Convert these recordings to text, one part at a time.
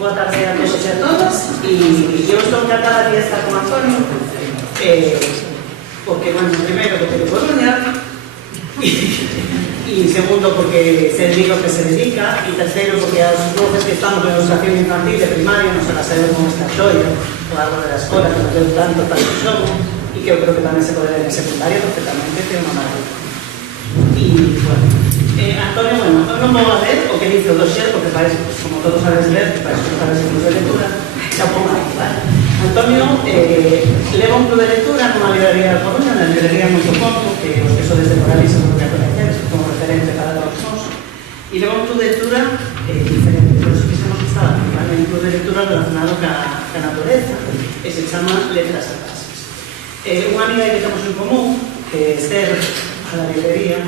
Boa tarde a todos e a todas. Eu estou encantada de estar con Antonio, porque, bueno, primeiro, porque de Coruña, e segundo, porque se dedica ao que se dedica, e terceiro, porque as voces que estamos en educación infantil de primaria non se las sabemos con esta xoia, o árbol de la escola, que nos deu tanto para o xogo, e que eu creo que tamén se pode ver en secundaria perfectamente, que é unha maravilla. E, bueno, Antonio, bueno, non vou a ler o que dice o dossier, porque parece, como todos sabes ler, parece que sabes incluso de lectura, xa o pongo aquí, vale? Antonio leva un club de lectura nunha librería de Coruña, na librería Moito Conto, que os que sodes de Morales seguro que a coñeceres, como referente para todos nós, e leva un club de lectura diferente, por eso quisemos que estaba aquí, vale? Un club de lectura relacionado ca natureza, e se chama Letras Salvaxes. Unha amiga que temos en común, que é Esther, a la librería,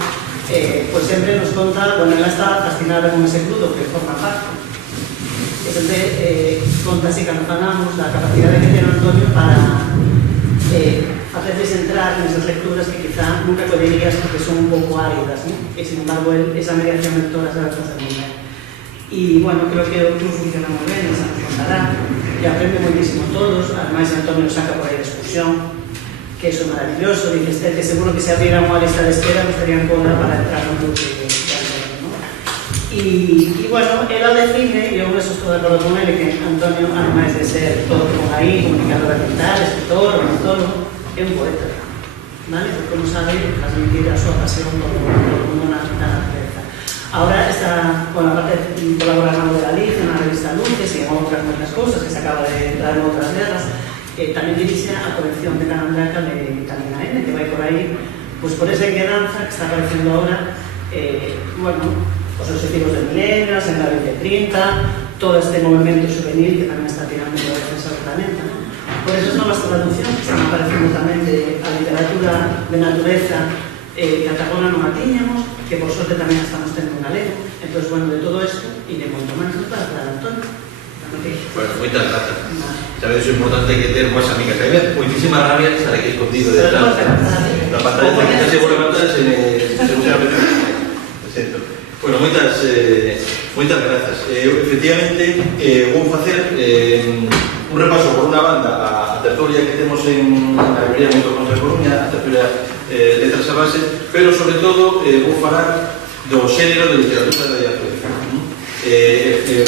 pues sempre nos conta, bueno, ela está fascinada con ese club que forma parte. E sempre conta así, cando falamos, da capacidade que ten Antonio para hacerles entrar nesas lecturas que quizá nunca collerías porque son un pouco áridas, ¿no? E, sin embargo, esa mediación lectora se va a facer moi ben. E, bueno, creo que o club funciona moi ben, esa nos contará, e aprende moitísimo todos, ademais Antonio saca por aí de excursión, que eso é maravilloso, dices que seguro que se abriera unha lista de espera nos estarían cola para entrar no grupo de Antonio, ¿no? E, bueno, él lo define, e eu eso estou de acordo con ele, que Antonio, además de ser todo como aí, comunicador ambiental, escritor, ornitólogo, é un poeta, ¿vale? Porque non sabe transmitir a súa pasión por o mundo da natureza. Ahora está con la parte colaborando de Galicia, na revista Luces, e en outras moitas cousas, que se acaba de entrar en outras guerras. Tamén dirige a colección de Canandraca de Camina N, que vai por aí, pues por esa inquedanza que está aparecendo ahora, bueno, os objetivos de milenio, a Agenda 2030, todo este movimento juvenil que tamén está tirando a defensa do planeta, ¿no? Por esas novas traduccións que están aparecendo tamén de a literatura de natureza que ata agora non a tiñamos, que por sorte tamén estamos tendo un galego. Entón, bueno, de todo isto e de moito máis nos para falar Antonio. Bueno, moitas grazas. Sabedes o importante que ter boas amigas. A ver, moitísima rabia estar aquí escondido detrás da pantalla que xa se vou levantar se me presento. Bueno, moitas grazas. Efectivamente, vou facer un repaso por unha banda a tertulia que temos en a librería Moito Conto de Coruña, a tertulia Letras Salvaxes, pero sobre todo vou falar do xénero de literatura de natureza.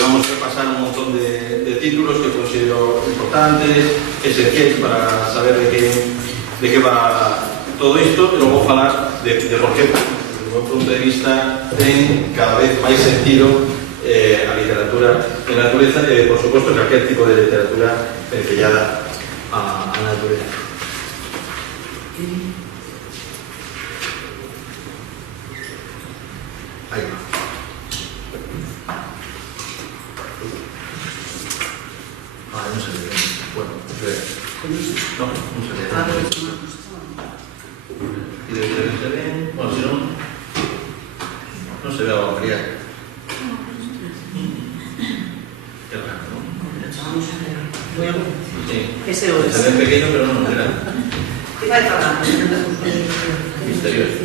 Vamos a repasar un montón de títulos que considero importantes, esenciales para saber de qué va todo isto, e logo falar de por qué, desde o meu punto de vista, ten cada vez máis sentido a literatura de natureza e, por suposto, calquer tipo de literatura enfillada a natureza. Aí va. No se ve. Bueno, no se ve. No, no se ve. Y debe verse bien. Bueno, si no, no se ve a María. Qué raro, ¿no? Vamos a ver. Voy a ver. Sí. Ese o Se ve pequeño, pero no es grande. ¿Qué va a estar? Misterioso.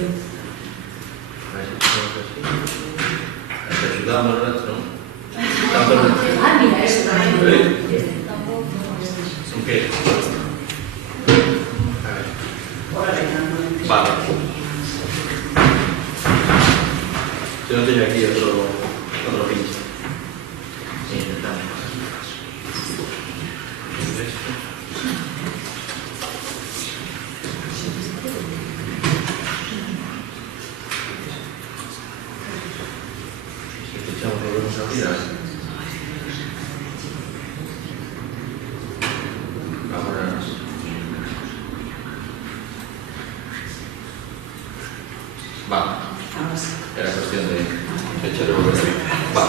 A ver si ponemos así. A ver si ayudamos, ¿no? Mira, eso también. ¿Qué? Vale. Yo no tengo aquí otro pinche. Intentamos. Echamos, volvemos a abrir. Va. Era cuestión de echarle volver a ver. Va.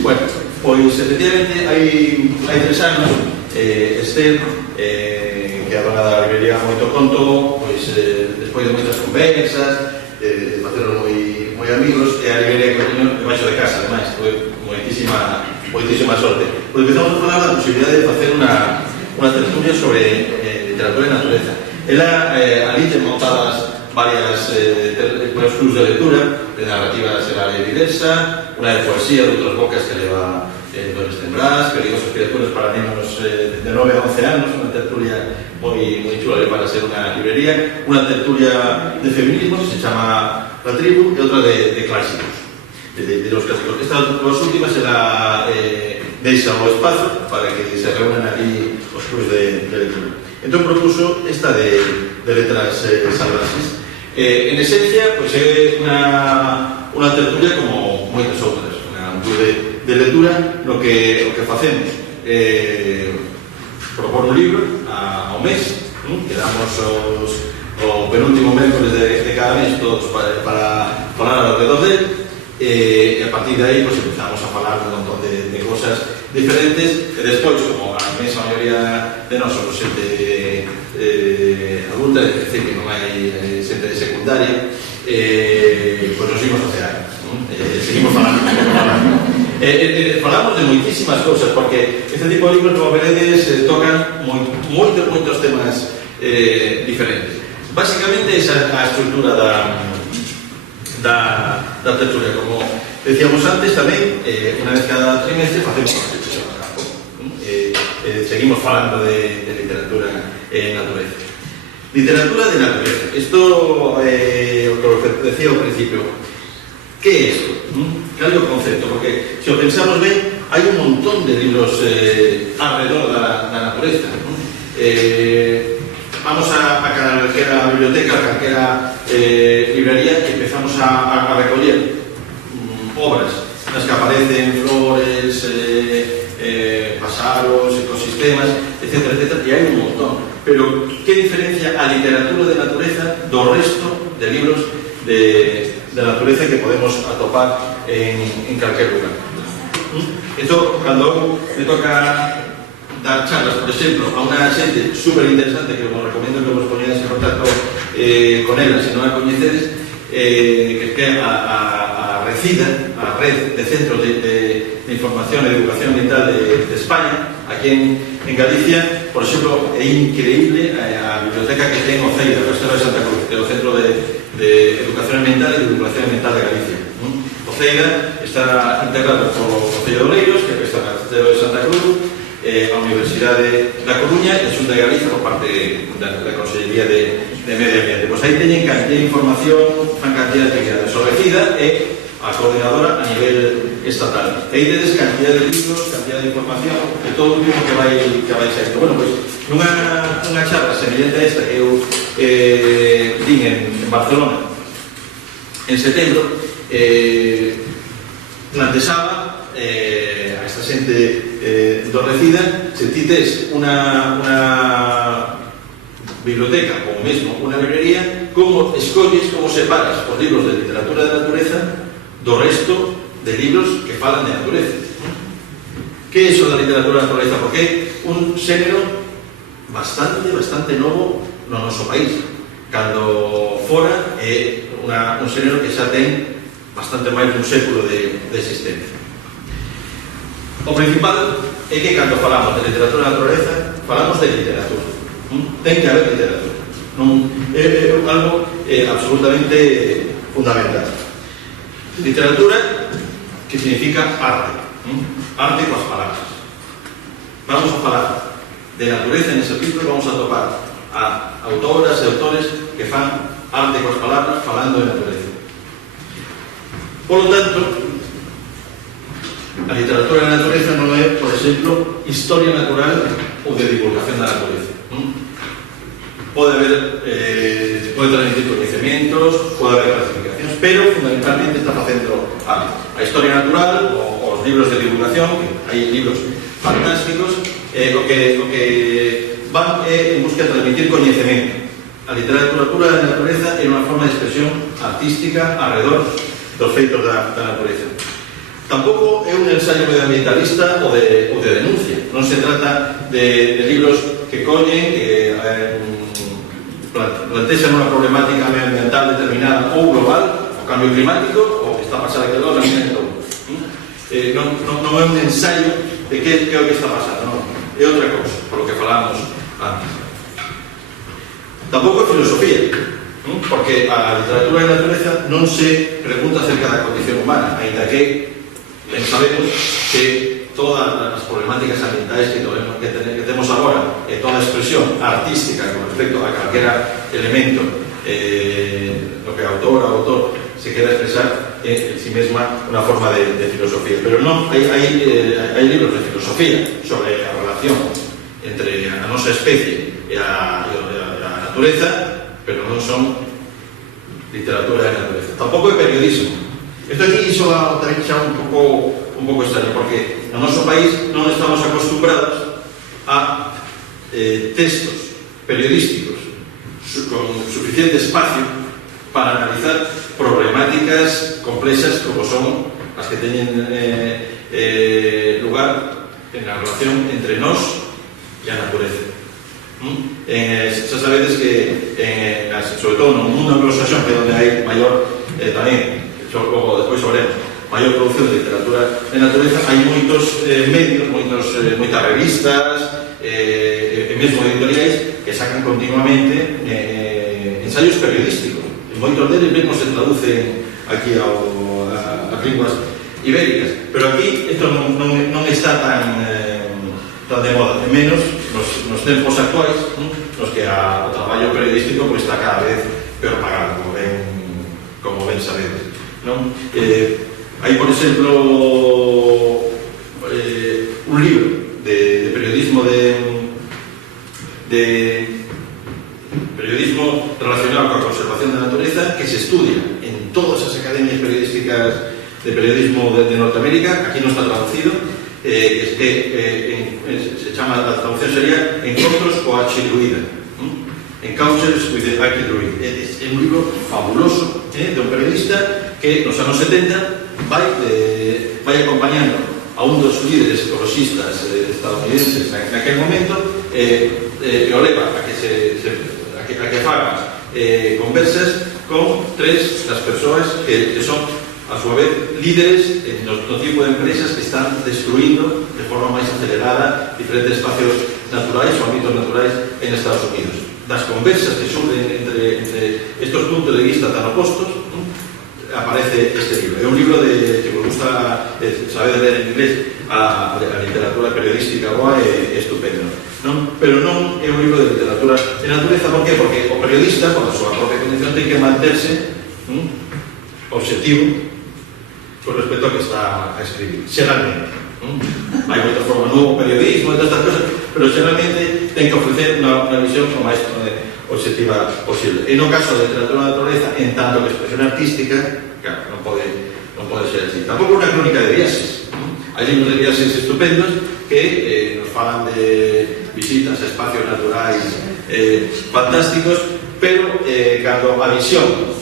Bueno, pois efectivamente hai 3 anos Esther, que é a dona da librería Moito Conto, pois despois de moitas conversas, de faceros moi amigos, e a librería que teño debaixo de casa, ademais, foi moitísima sorte. Pois empezamos a falar da posibilidade de facer unha tertulia sobre literatura e natureza. Ela ali ten montadas varios clubs de lectura, de narrativa será diversa, una de poesía de outras bocas que leva Dones Tembrás, Perigosas criaturas para nenos de 9 a 11 anos, unha tertulia moi chula para ser unha librería, unha tertulia de feminismo que se chama La Tribu e outra de clásicos, de los clásicos. Estas dos últimas será deixa o espazo para que se reúnan ali os clubs de lectura. Entón propuso esta de letras salvaxes. En esencia, pois é unha tertulia como moitas outras, un club de lectura no que facemos propor un libro ao mes, que damos o penúltimo mércoles de cada mes todos para falar alrededor dele, e a partir de aí pues, empezamos a falar un montón de cosas diferentes, e despois, como a inmensa maioría de nós somos xente adulta, é dicir, que non hai xente de secundaria, pues nos imos a cear, seguimos falando. Falamos de moitísimas cousas, porque este tipo de libros, como veredes, tocan moitos temas diferentes. Básicamente, esa é a estrutura da tertulia. Como decíamos antes, tamén, unha vez cada trimestre, facemos unha discusión a campo. Seguimos falando de literatura e natureza. Literatura de natureza. Isto é o que decía ao principio. Que é isto? Cal é o concepto? Porque, se o pensamos ben, hai un montón de libros alrededor da natureza. Vamos a calquera biblioteca, a calquera librería, e empezamos a recoller obras nas que aparecen flores, pasaros, ecosistemas, etc. E hai un montón. Pero, que diferencia a literatura de natureza do resto de libros de natureza que podemos atopar en calquer lugar? Entón, cando me toca dar charlas, por exemplo, a unha xente super interesante que vos recomendo que vos poñedes en contacto con ela, se non a coñecedes, que é a RECIDA, a Red de Centros de Información e Educación Ambiental de España, aquí en Galicia. Por exemplo, é increíble a biblioteca que ten o CEIDA, o Castelo de Santa Cruz, que é o Centro de Educación Ambiental e de Educación Ambiental de Galicia. O CEIDA está integrado polo Concello de Oleiros, que presta o Castelo de Santa Cruz, a Universidade da Coruña e a Xunta de Galicia por parte da Consellería de Medio Ambiente. Pois aí teñen cantidad de información, fan cantidad de actividades. O RECIDA é a coordinadora a nivel estatal. E aí tedes cantidad de libros, cantidad de información, de todo o tipo que vai saindo. Bueno, pois, nunha charla semellante a esta que eu din en Barcelona en setembro, plantexaba a esta xente do RECIDA, se ti tes unha biblioteca ou mesmo unha librería, como escolles, como separas os libros de literatura de natureza do resto de libros que falan de natureza. Que é iso da literatura de natureza? Porque é un xénero bastante novo no noso país, cando fora é un xénero que xa ten bastante máis dun século de existencia. O principal é que cando falamos de literatura de natureza, falamos de literatura. Ten que haber literatura. É algo absolutamente fundamental. Literatura que significa arte. Arte coas palabras. Vamos a falar de natureza nese título, vamos a topar a autoras e autores que fan arte coas palabras falando de natureza. Por lo tanto, a literatura da natureza non é, por exemplo, historia natural ou de divulgación da natureza. Pode transmitir coñecementos, pode haber clasificacións, pero fundamentalmente está facendo a historia natural, os libros de divulgación, que hai libros fantásticos, o que van en busca de transmitir coñecemento. A literatura da natureza é unha forma de expresión artística alrededor dos feitos da natureza. Tampouco é un ensaio medioambientalista ou de denuncia. Non se trata de libros que collen, que plantexan unha problemática medioambiental determinada ou global, o cambio climático, ou que está pasando aquí agora, non é un ensaio de que é o que está pasando, non. É outra cousa, por lo que falamos antes. Tampouco é filosofía, porque a literatura de natureza non se pregunta acerca da condición humana, ainda que Ben sabemos que todas as problemáticas ambientais que temos agora, toda a expresión artística con respecto a calquera elemento no que a autora ou autor se queda expresar en sí mesma unha forma de filosofía. Pero non, hai libros de filosofía sobre a relación entre a nosa especie e a natureza, pero non son literatura de natureza. Tampouco é periodismo. Isto aquí iso tamén xa un pouco extraño, porque no noso país non estamos acostumbrados a textos periodísticos con suficiente espacio para analizar problemáticas complexas como son as que teñen lugar en a relación entre nós e a natureza. Xa sabedes que sobre todo no mundo anglosaxón, que é onde hai maior tamén, logo despois sabremos, maior produción de literatura de natureza, hai moitos medios, moitas revistas e mesmo editoriais que sacan continuamente ensaios periodísticos. Moitos deles mesmo se traducen aquí a linguas ibéricas, pero aquí isto non está tan de moda, e menos nos tempos actuais, nos que o traballo periodístico está cada vez peor pagado, como ben sabedes. Hai, por exemplo, un libro de periodismo periodismo relacionado coa conservación da natureza que se estudia en todas as academias periodísticas de periodismo de Norteamérica. Aquí non está traducido, se chama, a traducción sería Encontros coa Arquidruida, Encounters with the Arquidruid. É un libro fabuloso de un periodista que nos anos 70 vai acompañando a un dos líderes ecologistas estadounidenses naquele momento e o leva a que faga conversas con tres das persoas que son a súa vez líderes no tipo de empresas que están destruindo de forma máis acelerada diferentes espacios naturais ou ámbitos naturais en Estados Unidos. Das conversas que surgen entre estos puntos de vista tan opostos, aparece este libro. É un libro que me gusta saber ler en inglés. A literatura periodística boa é estupendo, pero non é un libro de literatura de natureza. Por qué? Porque o periodista, con a súa propia condición, ten que manterse objetivo con respecto ao que está a escribir, xeralmente. Hai moitas formas, novo periodismo e todas estas cosas, pero xeralmente ten que ofrecer unha visión o máis objetiva posible. E no caso de literatura de natureza, en tanto que expresión artística, claro, non pode ser así. Tampouco unha crónica de viaxes. Hai libros de viaxes estupendos que nos falan de visitas a espacios naturais fantásticos, pero cando a visión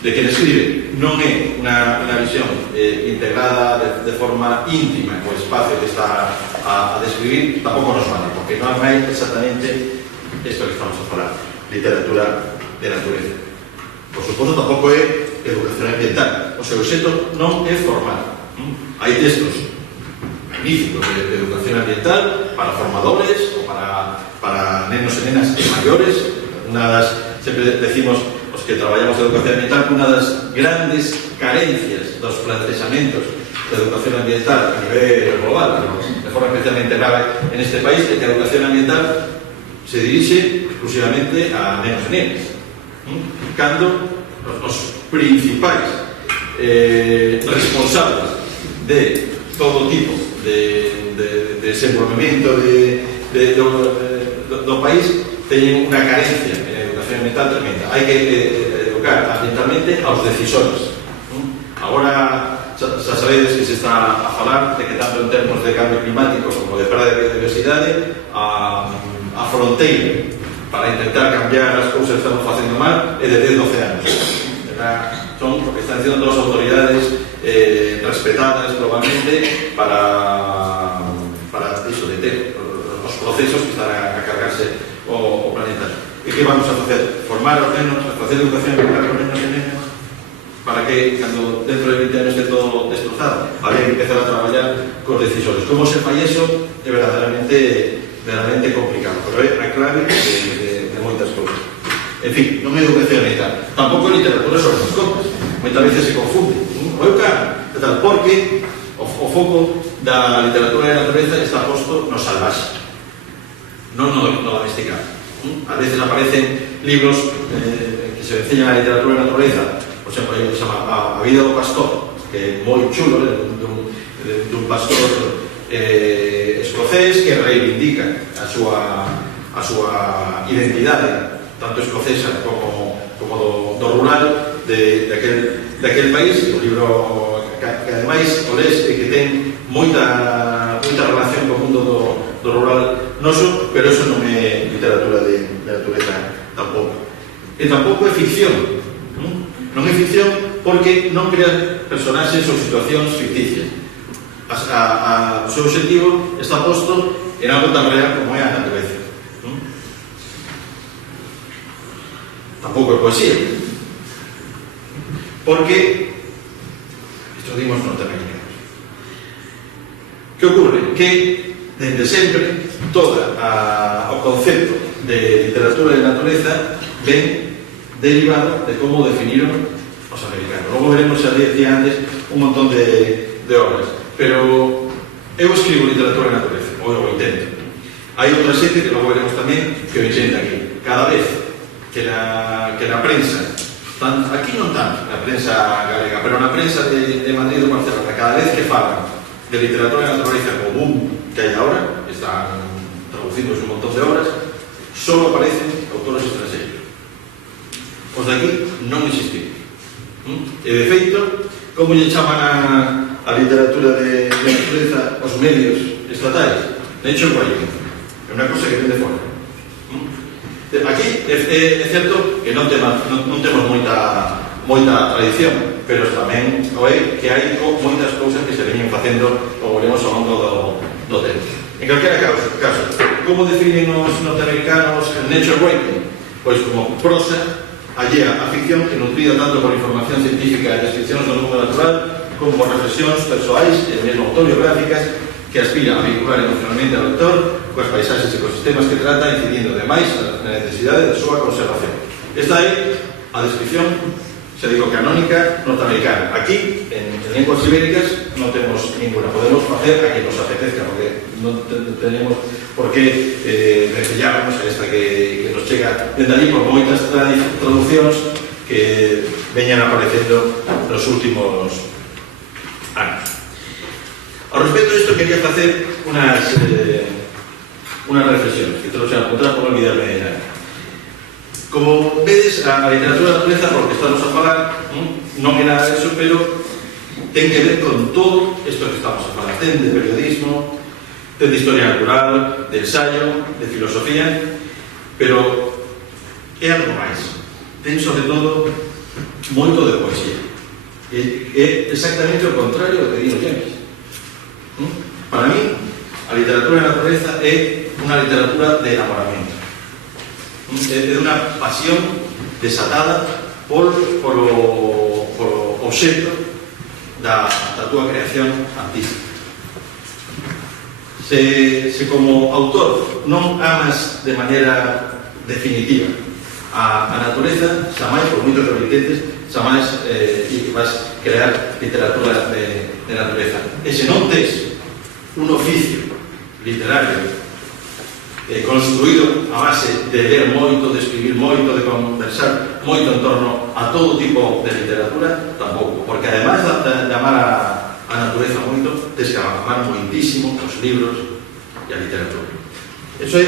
de quen escribe non é unha visión integrada de forma íntima co espacio que está a describir, tampouco nos vale, porque non hai exactamente isto que estamos a falar, literatura de natureza. Por suposto, tampouco é educación ambiental. O seu obxecto non é formal. Hai textos magníficos de educación ambiental para formadores ou para nenos e nenas maiores. Sempre decimos os que traballamos en educación ambiental que unha das grandes carencias dos plantexamentos de educación ambiental a nivel global, de forma especialmente grave en este país, é que a educación ambiental se dirixe exclusivamente a nenos e nenas, cando os principais responsables de todo tipo de desenvolvemento do país teñen unha carencia en educación ambiental tremenda. Hai que educar ambientalmente aos decisores. Agora xa sabedes que se está a falar de que tanto en termos de cambio climático como de perda de biodiversidade a fronteira para intentar cambiar as cousas que estamos facendo mal é de 10-12 anos. Son lo que están haciendo todas las autoridades respetadas globalmente para eso, deter los procesos que están a cargarse o planeta. ¿Y qué vamos a hacer? Formar a los nenos, hacer educación ambiental con nenos y nenas, para que cuando dentro de 20 anos esté todo destrozado, para empezar a traballar con decisores. Como se fai eso é verdadeiramente complicado, pero é a clave de moitas cousas. En fin, non é educación ambiental, tampouco é literatura sobre mascotas. moitas veces se confunde. O eucar, porque o foco da literatura de natureza está posto no salvaxe, non no domesticado. A veces aparecen libros que se enseñan a literatura de natureza, por exemplo, hay que se chama A vida do pastor, que é moi chulo, dun pastor escocés que reivindica a súa identidade, tanto escocesa como do rural daquel país. O libro que ademais o lees que ten moita relación co mundo do rural noso, pero eso non é literatura de natureza tampouco. E tampouco é ficción. Non é ficción porque non crea personaxes ou situacións ficticias. O seu objetivo está posto en algo tan real como é a natureza. Tampouco é poesía, porque isto dimos norteamericanos. Que ocurre? Que desde sempre todo o concepto de literatura de natureza ven derivado de como definiron os americanos. Logo veremos, xa decía antes, un montón de obras, pero eu escribo literatura de natureza, ou eu intento. Hai outra xente que logo veremos tamén que o intenta aquí. Cada vez que na prensa, aquí non tanto na prensa galega, pero na prensa de Madrid ou Barcelona, cada vez que falan de literatura de natureza como boom que hai agora, están traducidos un montón de obras, só aparecen autores estranxeiros. Os de aquí non existían. E de feito, como lle chaman a literatura de natureza os medios estatais? Nature Writing. É unha cosa que ven de fora. Aquí é certo que non temos moita tradición, pero tamén é que hai moitas cousas que se veñen facendo, como veremos ao longo do tempo. En calquera caso, como definen os norteamericanos el nature writing? Pois como prosa allea a ficción que nutrida tanto por información científica e descripcións do mundo natural como por reflexións persoais e mesmo autobiográficas que aspira a vincular emocionalmente ao lector coas paisaxes e ecosistemas que trata, incidindo demais na necesidade da súa conservación. Esta é a descripción, xa digo, canónica norteamericana. Aquí, en linguas ibéricas, non temos ninguna. Podemos facer a que nos apetezca, porque non tenemos por que recellarnos a esta que nos chega dende allí por moitas traduccións que veñan aparecendo nos últimos anos. Ao respecto disto, quería facer unas reflexiones que trouxe a apuntar por olvidarme de nada. Como vedes, a literatura da natureza, porque estamos a falar, non é nada eso, pero ten que ver con todo isto que estamos a falar. Ten de periodismo, ten de historia natural, de ensayo, de filosofía, pero é algo máis. Ten, sobre todo, moito de poesía. É exactamente o contrario do que di os Yankees. Para mí, a literatura de natureza é unha literatura de enamoramento. É unha pasión desatada polo obxecto da túa creación artística. Se como autor non amas de maneira definitiva a natureza, xamais, por moito que lo intentes, xamais vas crear literatura de natureza. E se non tes un oficio literario construído a base de ler moito, de escribir moito, de conversar moito en torno a todo tipo de literatura, tampouco, porque ademais de amar a natureza moito, tes que amar moitísimo os libros e a literatura. Eso é,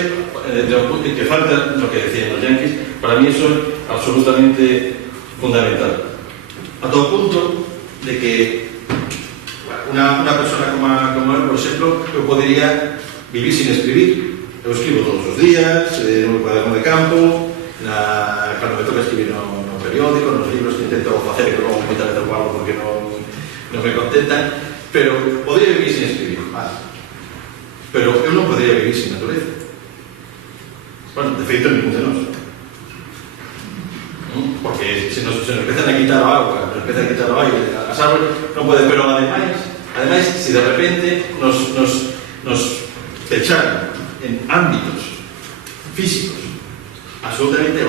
que falta lo que decían los Yankees, para mí eso es absolutamente fundamental. A todo punto de que una persona como él, por ejemplo, yo podría vivir sin escribir. Eu escribo todos os días, no cuaderno de campo, cando me toca escribir no periódico, nos libros que intento facer, que logo moitas veces guardo porque non me contentan, pero podría vivir sin escribir, pero eu non podría vivir sin natureza. Bueno, de feito, ningún de nós. Porque se nos empezan a quitar o agua, nos empezan a quitar o aire, as árboles non poden, pero ademais, se de repente nos pecharan en ámbitos físicos absolutamente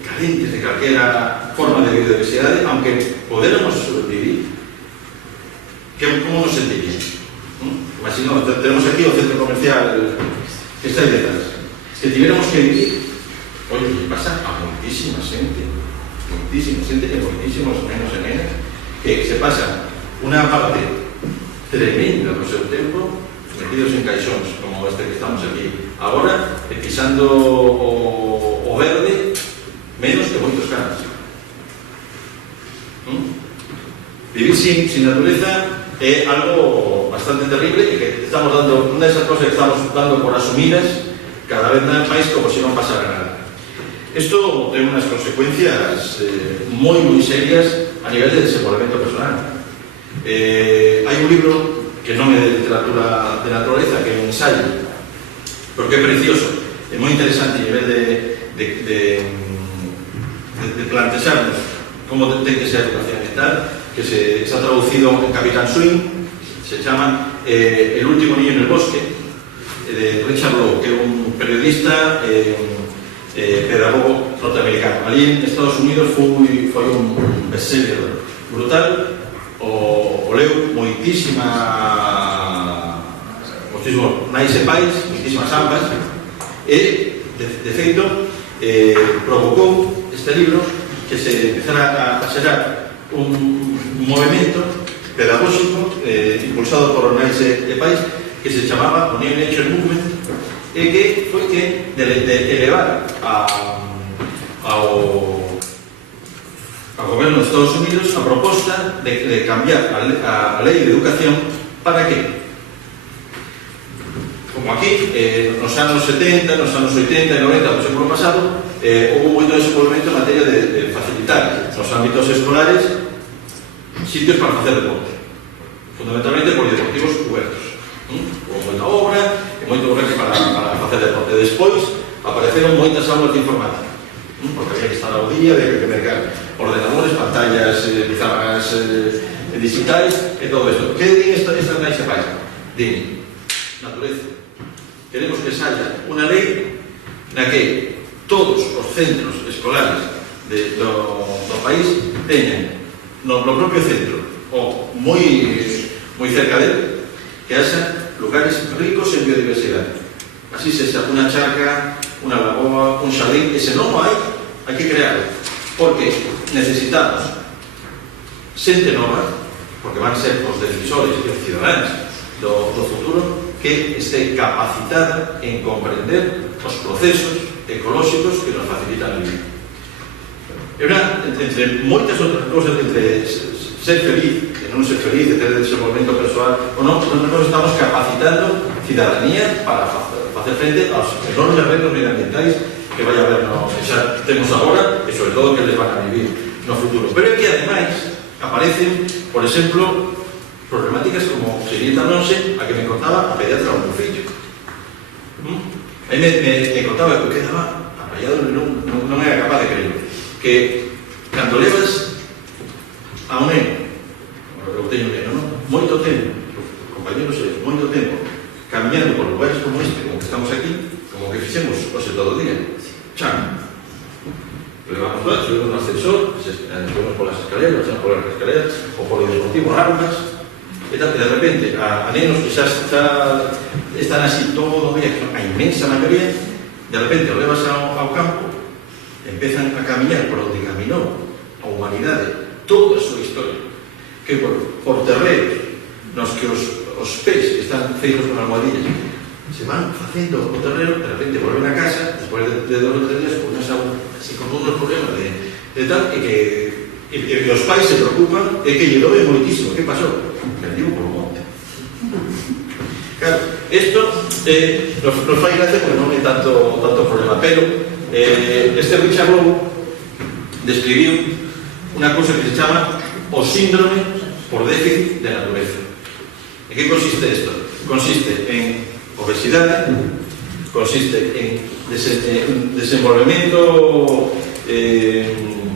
carentes de calquera forma de biodiversidade, aunque poderamos sobrevivir, como nos sentiríamos? Imaginamos, tenemos aquí o centro comercial que está aí detrás. Se tiveramos que vivir, oye, que pasa a moitísima xente e moitísimos nenos e nenas que se pasan unha parte tremenda do seu tempo metidos en caixóns como este que estamos aquí agora, pisando o verde menos que moitos caras. Vivir sin natureza é algo bastante terrible e que estamos dando, unha desas cosas que estamos dando por asumidas cada vez máis como se non pasara nada. Isto ten unhas consecuencias moi serias a nivel de desenvolvemento personal. Hai un libro que non é de literatura de naturaleza, que é un ensayo, porque é precioso, é moi interesante a nivel de plantexarnos como ten que ser a educación ambiental, que se ha traducido en Capitán Swing, se chama El último niño en el bosque, de Richard Lowe, que é un periodista pedagogo norteamericano. Allí en Estados Unidos foi un bestseller brutal, o leu moitísimos nais e pais, moitísimas ambas, e de feito provocou este libro que se empezara a xerar un movimento pedagóxico impulsado por nais e pais que se chamaba o New Nature Movement, e que foi que de elevar ao goberno de Estados Unidos a proposta de cambiar a lei de educación. Para que? Como aquí, nos anos 70, nos anos 80 e 90 do século pasado, houve moito desenvolvemento en materia de facilitar nos ámbitos escolares sitios para facer deporte, fundamentalmente polideportivos cubertos. Houve moita obra e moito obra para facer deporte. Despois apareceron moitas aulas de informática, porque había que estar ao día, había que mercar ordenadores, pantallas, pizarras digitais e todo isto. Que din estas nais e pais? Din natureza. Queremos que saia unha lei na que todos os centros escolares do país teñan no propio centro ou moi cerca dele que haxa lugares ricos en biodiversidade. Así sexa unha charca, unha lagoa, un xardín, e se non o hai que crearlo, porque necesitamos xente nova, porque van ser os decisores e os cidadáns do futuro, que este capacitada en comprender os procesos ecolóxicos que nos facilitan a vivir. Entre moitas outras cousas, entre ser feliz e non ser feliz, de ter desenvolvemento persoal ou non, nos estamos capacitando cidadanía para facer frente aos enormes retos medioambientais que vai haber que xa temos agora e sobre todo que les van a vivir no futuro. Pero é que ademais aparecen, por exemplo, problemáticas como siguiéntanose a que me contaba a pediatra o meu fillo. Aí me contaba que quedaba apallado, non era capaz de creerlo, que cando levas a un neno, eu teño un neno, moito tempo, compañeros, moito tempo camiñando por lugares como este, como que estamos aquí, como que fixemos hoxe todo o día, chan, levamos lá, subimos no ascensor, subimos polas escaleras, bajamos polas escaleras, ou por o deportivo armas, e tal, que de repente a nenos que xa están así todo o día, a inmensa maioría, de repente o levas ao campo, empezan a camiñar por onde caminou a humanidade toda a súa historia, que por terreos nos que os pés que están feitos con almohadillas se van facendo o terreno, de repente volven a casa despois de 2 ou 3 días con así con unos problemas de tal, e os pais se preocupan e que lle doe moitísimo. Que pasou? Perdiu por o monte. Claro, isto nos fai gracia porque non é tanto problema, pero este Richard Lowe describiu unha cousa que se chama o síndrome por déficit de natureza. En que consiste isto? Consiste en obesidade, consiste en desenvolvemento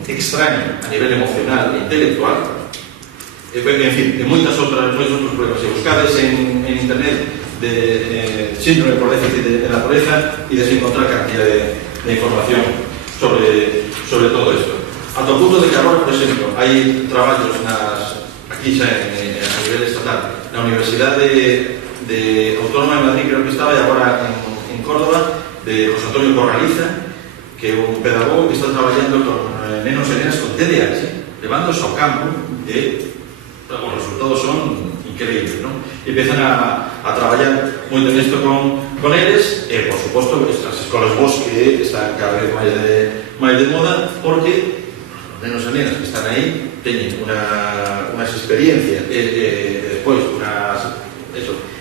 extraño a nivel emocional e intelectual, en fin, de moitos outros problemas. Se buscades en internet de síndrome por déficit de natureza e desencontrar cantidad de información sobre todo isto. ata o punto de que agora, por exemplo, hai traballos aquí xa a nivel estatal, na Universidade de Autónoma de Madrid, creo que estaba, e agora en Córdoba, de José Antonio Corraliza, que é un pedagogo que está traballando con nenos e nenas con TDAH, levándoos ao campo, e os resultados son increíbles, non? E empezan a traballar moito nesto con eles, e, por suposto, as escolas bosque están cada vez máis de moda, porque os nenos e nenas que están aí teñen unhas experiencias e despois unhas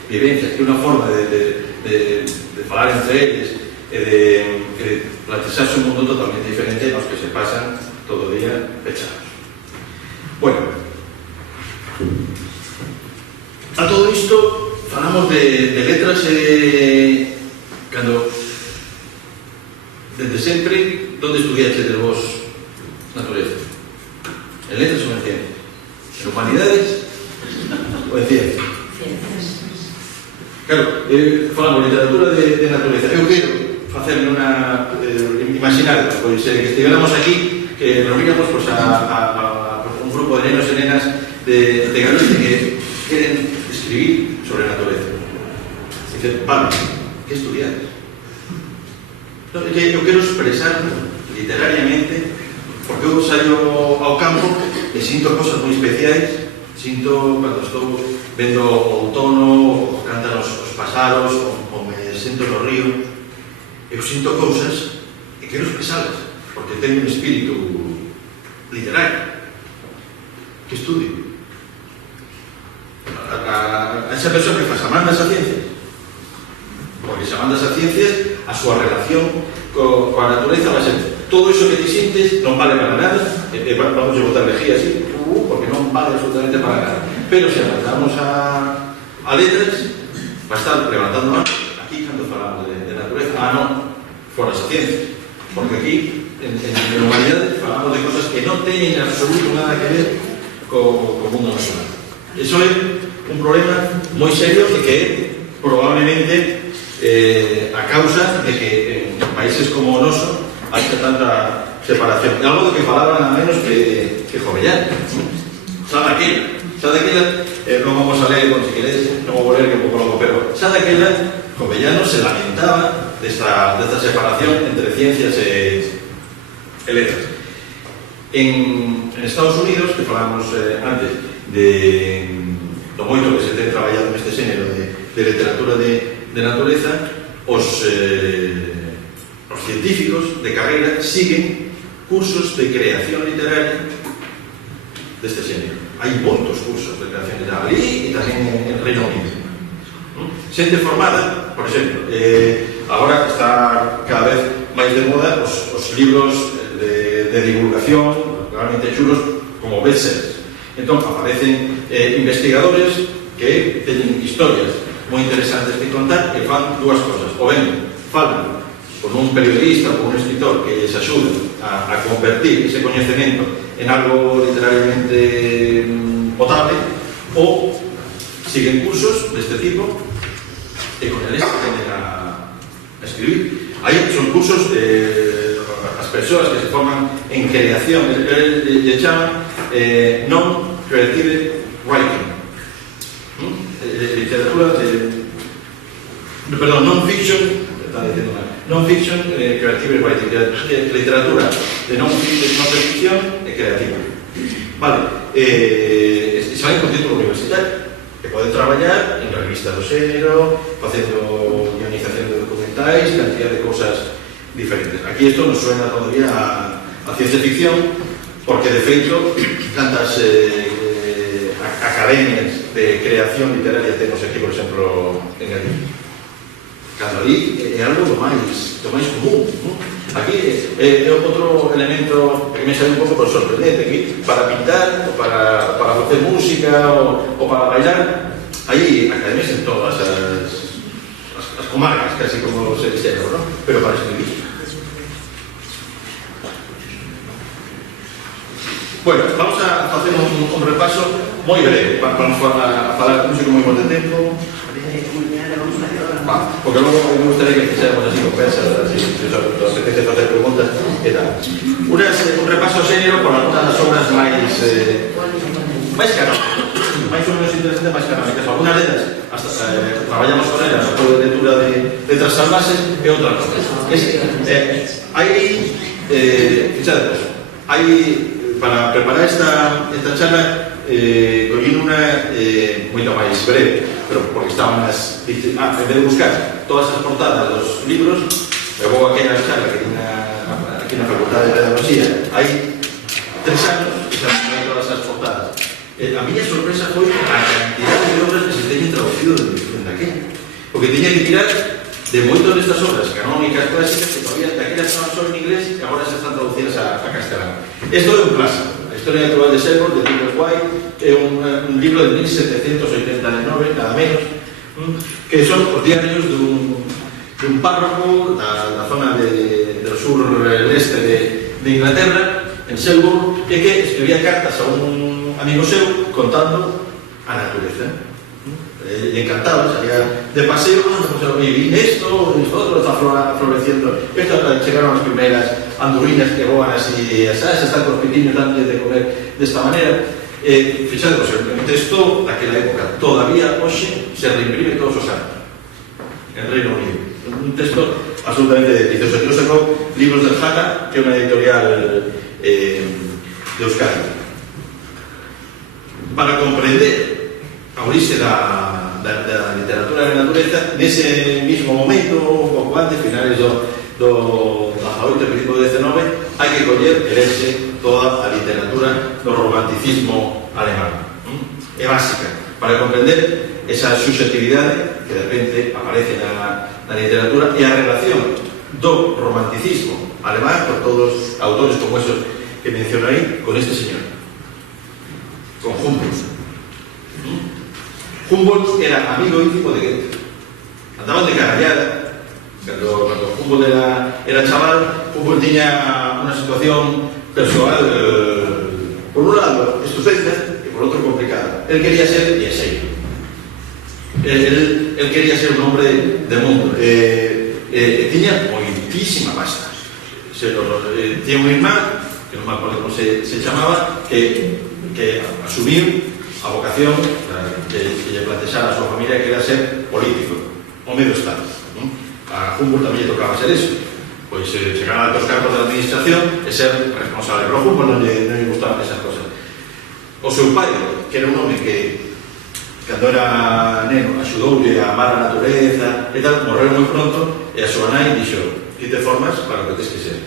vivencias, que unha forma de falar entre eles e de plantearse un mundo totalmente diferente aos que se pasan todo o día pechados. Bueno, a todo isto falamos de letras cando desde sempre onde estudiaste de vos naturaleza? En letras ou en ciencias? En humanidades ou en ciencias? Claro, falamos de literatura de naturaleza. Eu quero facerme imaginar, pois, que estivéramos aquí, que nos vínamos a un grupo de nenos e nenas de Galicia que queren escribir sobre a naturaleza. Dicen, vale, que estudiar? Eu quero expresar literariamente, porque eu saio ao campo e sinto cosas moi especiais. Sinto, cando estou vendo o outono, o cantan os pasaros, ou me sento no río, eu sinto cousas e quero expresalas, porque teño un espírito literario que estudio. A esa persoa que faz amandas a ciencias, porque se amandas a ciencias, a súa relación coa natureza vai ser todo iso que ti sintes non vale para nada, vamos a botar lejía así, porque non vale absolutamente para nada, pero se adaptamos a letras va a estar levantando aquí cando falamos de natureza, non fora as ciencias, porque aquí en humanidade falamos de cosas que non teñen absoluto nada que ver co mundo natural. Iso é un problema moi serio e que é probablemente a causa de que en países como o noso hai tanta separación. É algo do que falaban a menos que Jovellán. Xa daquela, non vamos a ler, se queréis, non vou ler que un pouco loco, pero xa daquela, Jovellano se lamentaba desta separación entre ciencias e letras. En Estados Unidos, que falamos antes do moito que se ten traballado neste xénero de literatura de natureza, os científicos de carreira siguen cursos de creación literaria deste xénero. Hai moitos cursos de creación literaria ali e tamén en Reino Unido. Xente formada, por exemplo, agora está cada vez máis de moda os libros de divulgación, realmente chulos, como bestsellers. Entón, aparecen investigadores que teñen historias moi interesantes de contar e fan dúas cosas. O ben, falan con un periodista ou con un escritor que les axuda a convertir ese coñecemento en algo literariamente potable, ou siguen cursos deste tipo e con eles aprenden a escribir. Aí son cursos as persoas que se forman en creación, le chaman non-creative writing, literatura non-fiction, non-fiction creative writing, literatura de non-ficción e creativa. Vale, se vai con título universitario, que pode traballar en revistas do xénero, facendo guionización de documentais, cantidad de cosas diferentes. Aquí isto nos suena todavía a ciencia ficción, porque de feito tantas academias de creación literaria temos aquí, por exemplo, en Galicia. Cando ali é algo do máis común, non? Aquí é outro elemento que me sale un pouco sorprendente. Aquí, para pintar, ou para facer música, ou para bailar, aí academias en todas as comarcas, casi como se dixera, non? Pero para escribir. Bueno, vamos a facer facer un repaso moi breve para falar non sei como imos de tempo. Porque logo me gustaría que fixéramos así conversas, así, se os apetece facer preguntas e tal. Un repaso sério por algunas das obras máis canónicas, máis ou menos interesantes, máis canónicas. Algunas delas, hasta traballamos con elas, o de lectura de letras salvaxes e outra cosa. Hai, fixade, para preparar esta charla, collín unha moito máis breve, pero porque estaban en vez de buscar todas as portadas dos libros, vou aquella charla que tiña aquí na Facultade de Pedagogía hai 3 anos que xa hai todas as portadas. A miña sorpresa foi a cantidad de obras que se teñen traducido de aquella, porque tiña que tirar de moitas destas obras canónicas, clásicas, que todavía daquelas estaban só en inglés e agora xa están traducidas a castelán. Isto é un clásico. A historia natural de Sherwood, de Peter White, é un libro de 1789, nada menos, que son os diarios dun párroco da zona del sur leste de Inglaterra, en Sherwood, e que escribía cartas a un amigo seu contando a natureza. Le encantaba, salía de paseo, y vi esto, otro está floreciendo. Llegaron las primeras andurinas que voan así, se están con los pequeños antes de comer de esta manera. Fixade, el texto daquela época todavía hoxe se reimprime todos os anos en Reino Unido. Un texto absolutamente delicioso. Yo saco libros del Hanna, que é unha editorial de Euskadi. Para comprender a orixe da literatura de natureza, nese mismo momento, un pouco antes, finales do 18 e principio do 19, hai que coller e lerse toda a literatura do romanticismo alemán. É básica para comprender esa susceptibilidade que de repente aparece na literatura e a relación do romanticismo alemán con todos autores como esos que menciono aí, con este señor, con Humboldt. Humboldt era amigo íntimo de Goethe. Andaban de carallada. Cuando Humboldt era chaval, Humboldt tiña unha situación persoal, por un lado, estupenda e por outro complicada. Él quería ser yeseiro. Él quería ser un hombre de mundo. Tiña moitísima pasta. Tiña un irmán, que non me acordo como se chamaba, que asumiu a vocación que lle plantexara a súa familia, que era ser político, o medio estado. A Humboldt tamén lle tocaba ser eso, pois chegar a altos cargos da administración e ser responsable, pero a Humboldt non lle gustaban esas cosas. O seu pai, que era un home que cando era neno axudoulle a amar a natureza e tal, morreu moi pronto, e a súa nai dixo: ti te formas para o que tens que ser.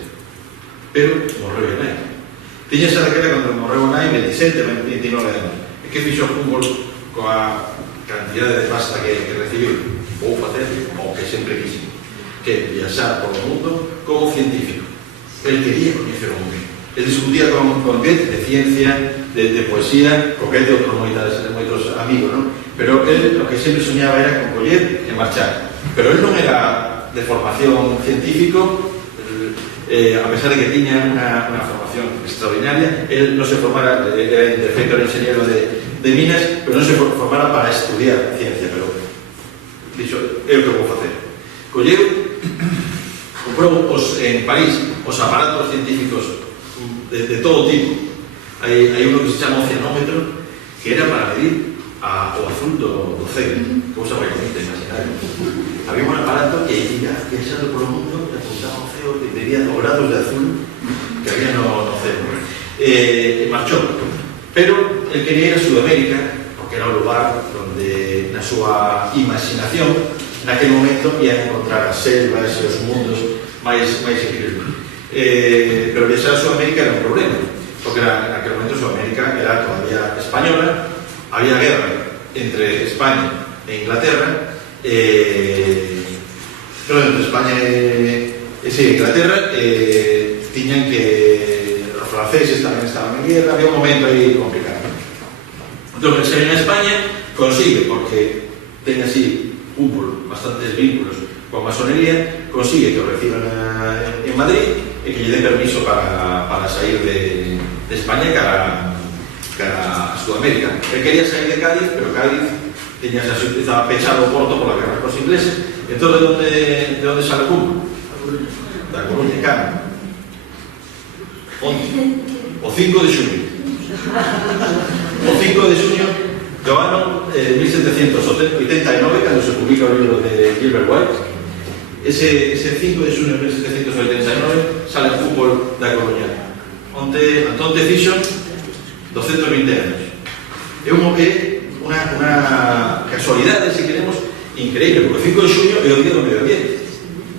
Pero morreu a nai. Tiña esa daquela cando morreu a nai 27, 29 anos. E que fixo Humboldt coa cantidade de pasta que recibiu? Vou facer o que sempre quixen, que viaxar por o mundo como científico. Él quería coñecer o mundo. Él discutía con Goethe de ciencia, de poesía, con Goethe e outros moitos amigos, ¿no? Pero él lo que sempre soñaba era con coller e marchar. Pero él non era de formación científico, a pesar de que tiña unha formación extraordinaria. Él non se formara, era defecto, era ingeniero de minas, pero non se formara para estudiar ciencia. Pero dixo, é o que vou facer. Colleu, comprou en París os aparatos científicos de todo tipo. Hai uno que se chama oceanómetro, que era para medir o azul do ceo, cousa moi bonita, imaginar. Había un aparato que ia viaxando polo mundo e apuntaba o ceo que medía os grados de azul que había no ceo. Marchou, pero el quería ir a Sudamérica, porque era o lugar onde na súa imaginación naquele momento ia encontrar as selvas e os mundos máis incríveis. Pero viaxar a Sudamérica era un problema, porque naquele momento Sudamérica era todavía española, había guerra entre España e Inglaterra, pero entre España e Inglaterra tiñan que os franceses tamén estaban en guerra, había un momento aí complicado. Entón, se ven a España, consigue, porque ten así bastantes vínculos con masonería, consigue que o reciban en Madrid e que lle dé permiso para sair de España cara cara a Sudamérica. Él quería salir de Cádiz, pero Cádiz estaba pechado Porto por la guerra con los ingleses. Entonces, ¿de dónde sale el fútbol? Da Coruña, Cano. O 5 de xuño. O 5 de xuño do ano 1789, cando se publica o libro de Gilbert White. Ese 5 de xuño de 1789 sale o fútbol da Coruña. Onte fixo 220 anos. É unha casualidade, se queremos, increíble, porque o 5 de xuño é o día do medio ambiente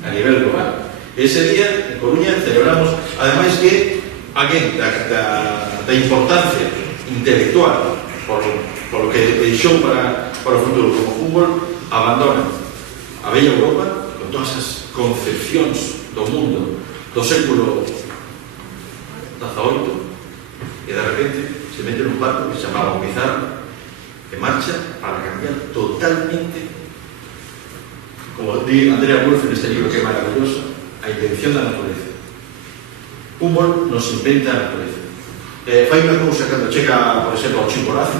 a nivel global. Ese día en Coruña celebramos, ademais, que alguén da importancia intelectual por lo que deixou para o futuro como fútbol, abandona a bella Europa con todas as concepcións do mundo do século XVIII e de repente se mete nun barco que se chamaba Pizarro, que marcha para cambiar totalmente, como di Andrea Wolf en este libro que é maravilloso, a invención da natureza. Humboldt nos inventa a natureza. Fai unha cousa cando chega, por exemplo, ao Chimborazo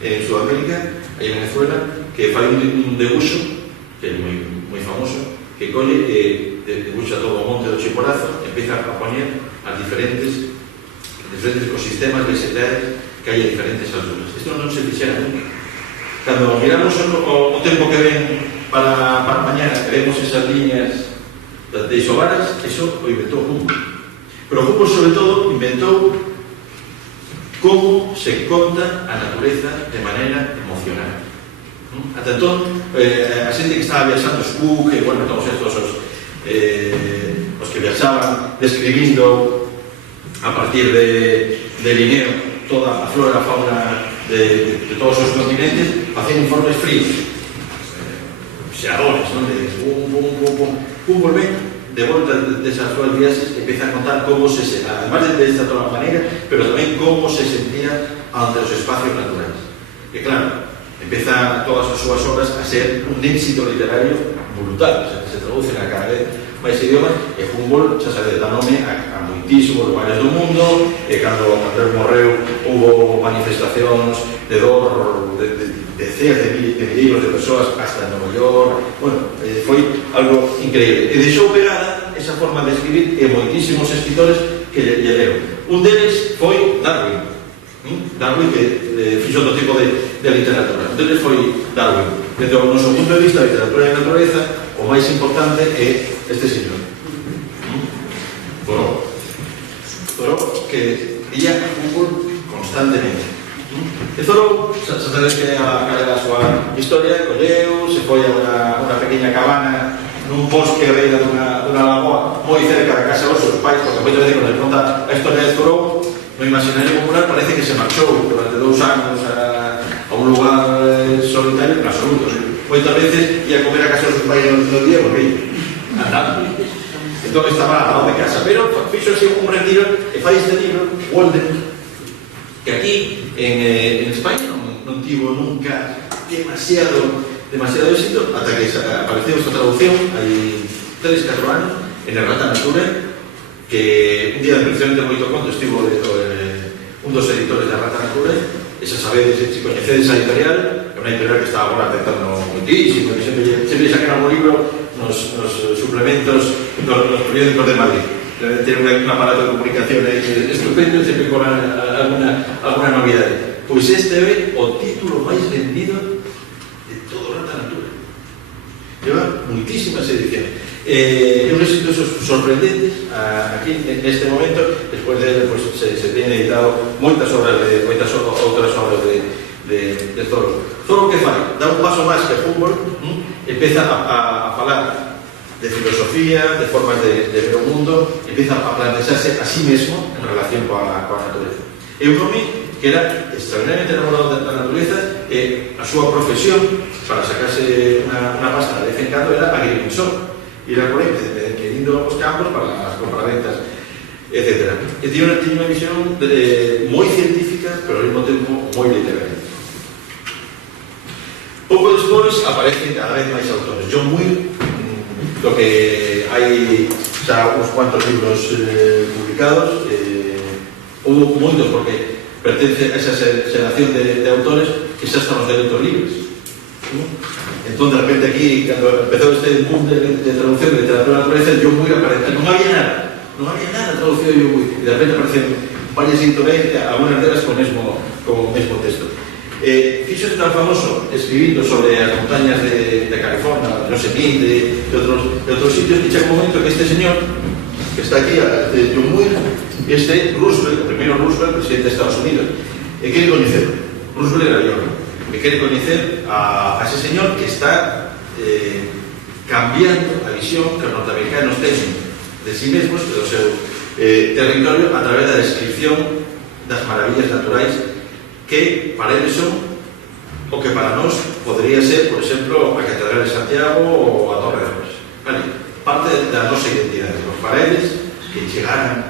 en Sudamérica, aí en Venezuela, que fai un debuxo que é moi famoso, que colle debuxa todo o monte do Chimborazo, empeza a poñer as diferentes ecosistemas vegetales que hai a diferentes alturas. Isto non se fixera nunca. Cando miramos o tempo que ven para mañana, vemos esas líneas de isobaras, eso o inventou Humboldt. Pero Humboldt, sobre todo, inventou como se conta a natureza de maneira emocional. Ata entón, a xente que estaba viaxando, os Cook, bueno, todos estos os que viaxaban describindo a partir de Linneo toda a flora e a fauna de todos os continentes, facían informes fríos, xeadores, non? Humboldt ven de volta desas súas viaxes, empeza a contar como se sentía, además de esta toda maneira, pero tamén como se sentía ante os espacios naturales. E claro, empeza todas as súas obras a ser un éxito literario brutal, o sea, que se traducen a cada vez máis idiomas, e Humboldt xa sabe, dá nome a moitísimos lugares do mundo, e cando el morreu hubo manifestacións de dor de ceas de milleiros de persoas hasta Nova York. Bueno, foi algo increíble, e deixou pegada esa forma de escribir e moitísimos escritores que lle leron. Un deles foi Darwin, que fixo outro tipo de literatura. Un deles foi Darwin. Desde o noso punto de vista, a literatura e a natureza, o máis importante é este señor, Thoreau, que ía Humboldt constantemente. E Thoreau, sabedes que a súa historia, colleu, se foi a unha pequena cabana nun bosque a beira dunha lagoa moi cerca da casa dos seus pais, porque moitas veces quando se conta a historia de Thoreau, no imaginario popular parece que se marchou durante 2 anos a un lugar solitario, en absoluto. Moitas veces ia comer a casa dos seus pais no día porque andando. Entón estaba ao lado de casa, pero fixo así un retiro e fai este libro, Walden, que aquí en España non tivo nunca demasiado éxito, ata que apareceu esta traducción hai 3-4 anos en Errata Natura, que un día precisamente moito conto estivo un dos editores de Errata Natura, e xa sabedes, se coñecedes a editorial, é unha editorial que está agora tentando moitísimo, que sempre sacan algún libro nos suplementos dos periódicos de Madrid. Tiene un aparato de comunicación estupendo e sempre con alguna novidade. Pois este é o título máis vendido de todo Rata Natura. Lleva moitísimas ediciones. Un éxito sorprendente aquí neste momento. Despois de se teñen editado moitas outras obras de Thoreau. Thoreau que fai? Dá un paso máis que Humboldt, empeza a falar de filosofía, de formas de ver o mundo, empieza a plantearse a sí mesmo en relación coa natureza. É un home que era extraordinariamente enamorado da natureza, e a súa profesión para sacarse unha pasta de vez en cando era agrimensor, ir a por aí, queriendo os campos para as compraventas, etc. E tiña unha visión moi científica, pero ao mesmo tempo moi literaria. Pouco despois aparecen cada vez máis autores. John Muir, do que hai xa uns cuantos libros publicados, houve moitos, porque pertence a esa xeración de autores que xa están os dereitos libres. Entón, de repente aquí, cando empezou este boom de traducción de literatura naturaleza, John Muir aparece, non había nada traducido de John Muir, e de repente aparecen varias editoriais, algunas delas con o mesmo texto. Fixo tan famoso escribindo sobre as montañas de California, de Yosemite, de outros sitios, que chega un momento que este señor que está aquí, John Muir, Roosevelt, o primeiro Roosevelt, presidente de Estados Unidos, e quere coñecer, Roosevelt era yo, e quere coñecer a ese señor que está cambiando a visión que os norteamericanos teñen de sí mesmos, do seu territorio, a través da descripción das maravillas naturais que para eles son o que para nós podría ser, por exemplo, a Catedral de Santiago ou a Torre de Rosas. Vale, parte da nosa identidade. Os para eles que chegaran,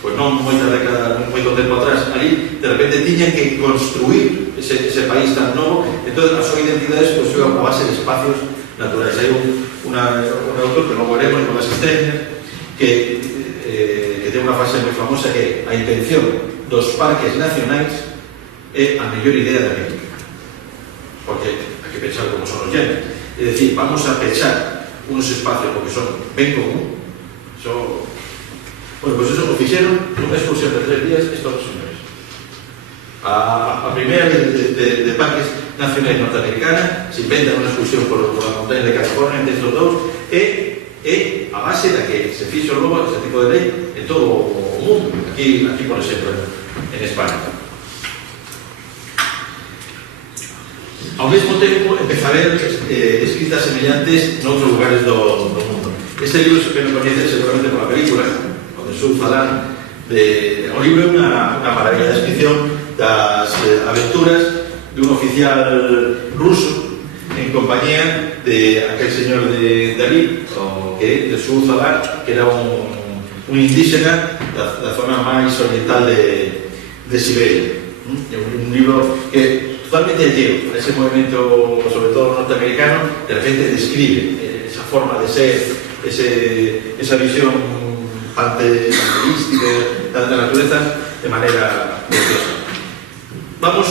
pois non moito tempo atrás, ali, de repente tiñan que construir ese país tan novo, entón a súa identidade se construiu a base de espacios naturais. Hai un autor que non veremos, Nicolás Steiner, que ten unha frase moi famosa que a intención dos parques nacionais é a mellor idea da América, porque hai que pensar como son os llanos, é dicir, vamos a pechar unos espacios porque son ben común. Bueno, pues eso lo fixeron nunha excursión de 3 días estos señores. A primeira de parques nacionais norteamericana se inventa unha excursión por a montaña de California entre estos dous, e a base da que se fixo logo este tipo de lei en todo o mundo, aquí por exemplo en España. Ao mesmo tempo empeza a ver escritas semellantes noutros lugares do mundo. Este libro se me coñece seguramente por a película, onde Sul falan o libro é unha maravilla de descripción das aventuras de un oficial ruso en compañía de aquel señor de Dalí, que de Sul falan, que era un indígena da zona máis oriental de Siberia. Un libro que totalmente alleo a ese movimento, sobre todo norteamericano, de repente describe esa forma de ser, esa visión panteística de la naturaleza de manera preciosa. Vamos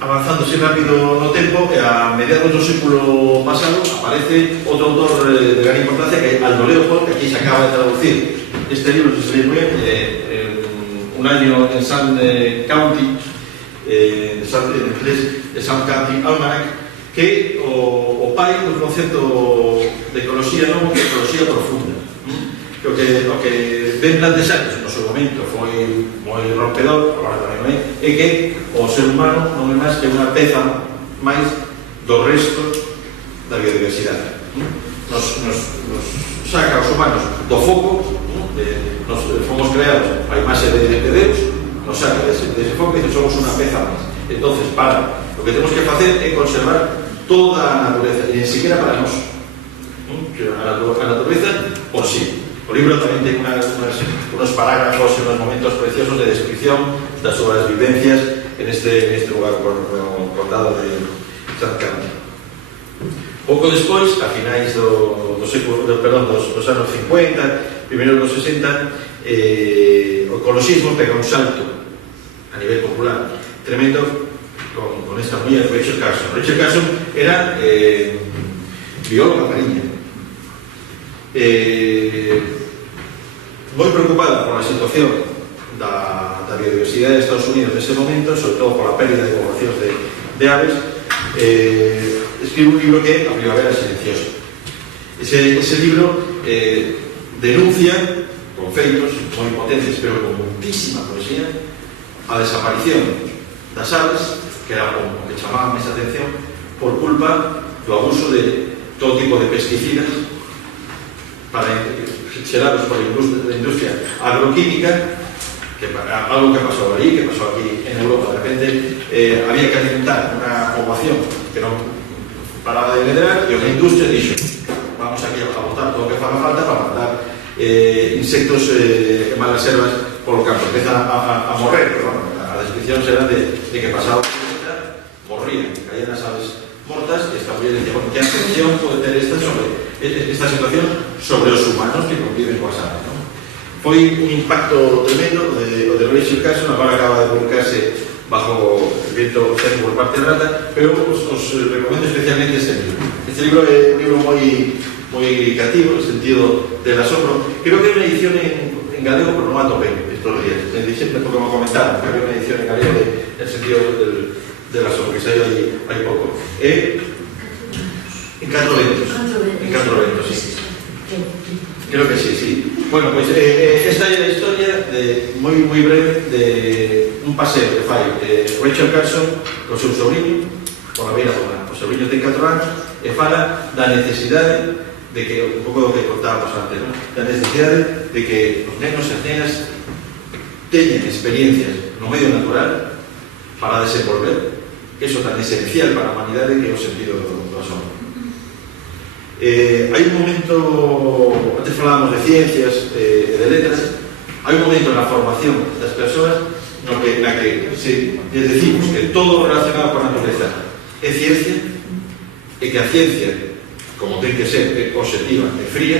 avanzando así rápido no tempo, e a mediados do século pasado aparece outro autor de gran importancia, que é Aldo Leopold, que aquí se acaba de traducir este libro, se lee un año en Sand County, en inglés de Sand County Almanac, que o pai do concepto de ecoloxía novo, que é ecoloxía profunda, que o que ben plantexar no seu momento foi moi rompedor, agora tamén non é que o ser humano non é máis que unha peza máis do resto da biodiversidade. Nos saca os humanos do foco, nos fomos creados a imaxe de Deus, nos saca dese foco e somos unha peza máis. Entonces, lo que temos que facer é conservar toda a natureza, e ni siquiera para nós, a natureza por sí. O libro tamén ten unos parágrafos e unos momentos preciosos de descripción das súas vivencias en este lugar condado de Sand County. Pouco despois, a finais dos anos 50, primeiros dos 60, o ecoloxismo pega un salto a nivel popular tremendo con esta muller, Rachel Carson. Rachel Carson era bióloga mariña, moi preocupada por a situación da biodiversidade de Estados Unidos neste momento, sobre todo por a pérdida de poblacións de aves. Escribe un libro que é A Primavera Silenciosa. Ese libro denuncia con feitos moi potentes, pero con muitísima poesía, a desaparición das aves, que era o que chamaba esa atención, por culpa do abuso de todo tipo de pesticidas xerados por a industria agroquímica, que algo que pasou ali, que pasou aquí en Europa. De repente había que alimentar unha poboación que non paraba de medrar, e a industria dixo: vamos aquí a botar todo o que faga falta para matar insectos e malas ervas polo campo. Empezan a morrer, pero bueno, a descripción será de que pasado morrían, caían as aves mortas, e esta muller decía: bueno, que atención pode ter esta situación sobre os humanos que conviven coas aves, non? Foi un impacto tremendo o de Rachel Carson. Agora acaba de publicarse bajo el viento oceánico por parte de Rata, pero os recomiendo especialmente este libro. Este libro es un libro muy creativo, en el sentido del asombro. Creo que hay una edición en galego, pero no a tope estos días. En diciembre, porque me comentaron que había una edición en galego en el sentido del asombro, que se ha ido ahí poco. En 4 eventos. En 4 eventos, sí. Creo que sí. Bueno, pues esta é a historia moi breve de un paseo que fai Rachel Carson con seu sobrinho por a beira do mar. O sobrinho ten 4 anos e fala da necesidade de que, un pouco do que contábamos antes, ¿no? Da necesidade de que os nenos e as nenas teñen experiencias no medio natural para desenvolver eso tan esencial para a humanidade que é o sentido do asombro. Hai un momento, antes falábamos de ciencias e de letras, hai un momento na formación das persoas na que les decimos que todo relacionado con a natureza é ciencia e que a ciencia, como ten que ser, é objetiva e fría,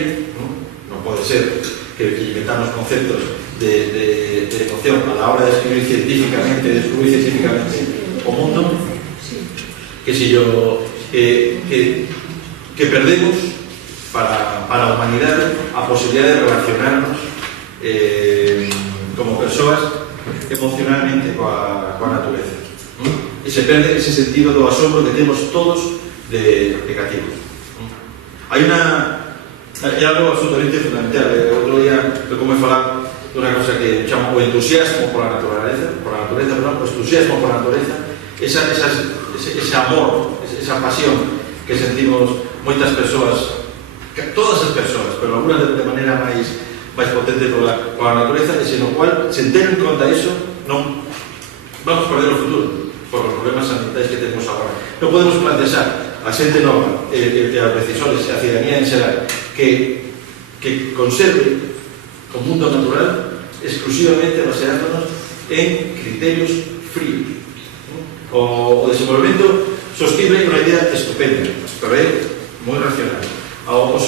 non pode ser que inventamos conceptos de noción a la hora de escribir científicamente, de descubrir científicamente o mundo, que si yo que perdemos para a humanidade a posibilidade de relacionarnos como persoas emocionalmente coa natureza, e se perde ese sentido do asombro que temos todos de cativos. Hai algo absolutamente fundamental. Outro día como falar dunha cosa que chamo o entusiasmo por a natureza, o entusiasmo por a natureza, ese amor, esa pasión que sentimos moitas persoas, todas as persoas, pero algunas de maneira máis potente pola natureza, e sen o cual, sen ter en conta iso, non vamos perder o futuro por os problemas ambientais que temos agora. Non podemos plantexar a xente nova e as decisores e a ciudadanía en xeral que conserve o mundo natural exclusivamente baseándonos en criterios fríos. O desenvolvemento sostible é unha idea estupenda, pero é moi racional. O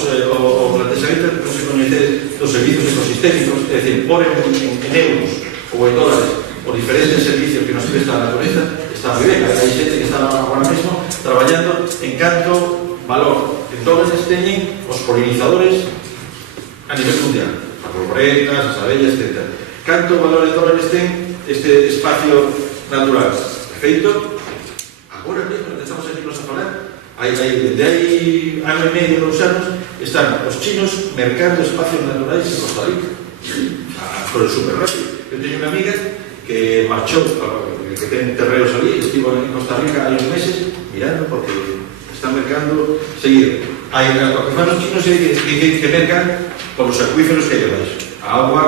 plantexamento que se coñece dos servicios ecosistémicos, é dicir, pon en euros ou en dólares os diferentes servicios que nos presta a natureza, está moi ben. Hai xente que está agora mesmo traballando en canto valor en dólares teñen os polinizadores a nivel mundial, as borboretas, as abellas, etc. Canto valor en dólares ten este espacio natural. Feito, agora mesmo, estamos aquí nos a falar, desde hai ano e medio, 2 anos, están os chinos mercando espacios naturais en Costa Rica. Foi super rápido. Eu teño unha amiga que marchou, que ten terreos ali, estivo en Costa Rica hai uns meses, mirando, porque están mercando seguido. Hai o que fan os chinos que mercan polos acuíferos que hai debaixo. A agua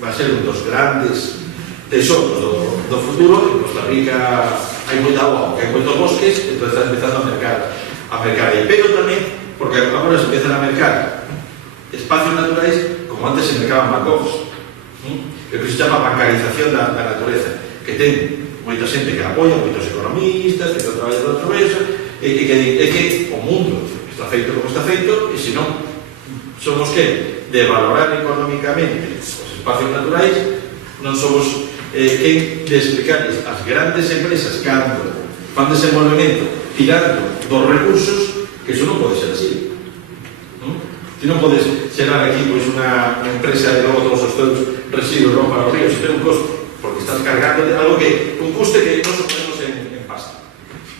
va a ser un dos grandes tesoros do futuro. En Costa Rica hai moita agua, hai moitos bosques, entón están empezando a mercar aí, pero tamén porque agora se empezan a mercar espacios naturais como antes se mercaban bancos, o que se chama bancarización da natureza, que ten moita xente que apoia, moitos economistas que traballan do outro verso, e que o mundo está feito como está feito, e se non somos que de valorar económicamente os espacios naturais, non somos quen de explicarles as grandes empresas cando fan desenvolvemento tirando dos recursos, que iso non pode ser así. Ti non podes xerar aquí unha empresa e logo todos os teus residuos non para os ríos, ten un costo, porque estás cargando de algo que un custe que non ponemos en pasta.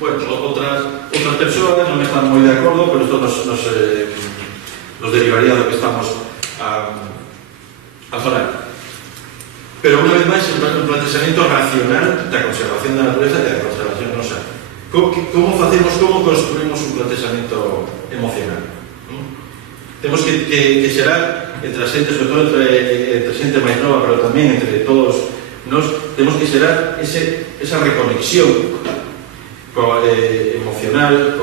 Bueno, outras persoas non están moi de acordo, pero isto nos derivaría do que estamos a falar. Pero unha vez máis, un plantexamento racional da conservación da natureza e da conservación nosa. Como facemos, como construímos un plantexamento emocional? Temos que xerar entre a xente, sobre todo entre xente máis nova, pero tamén entre todos nós, temos que xerar esa reconexión emocional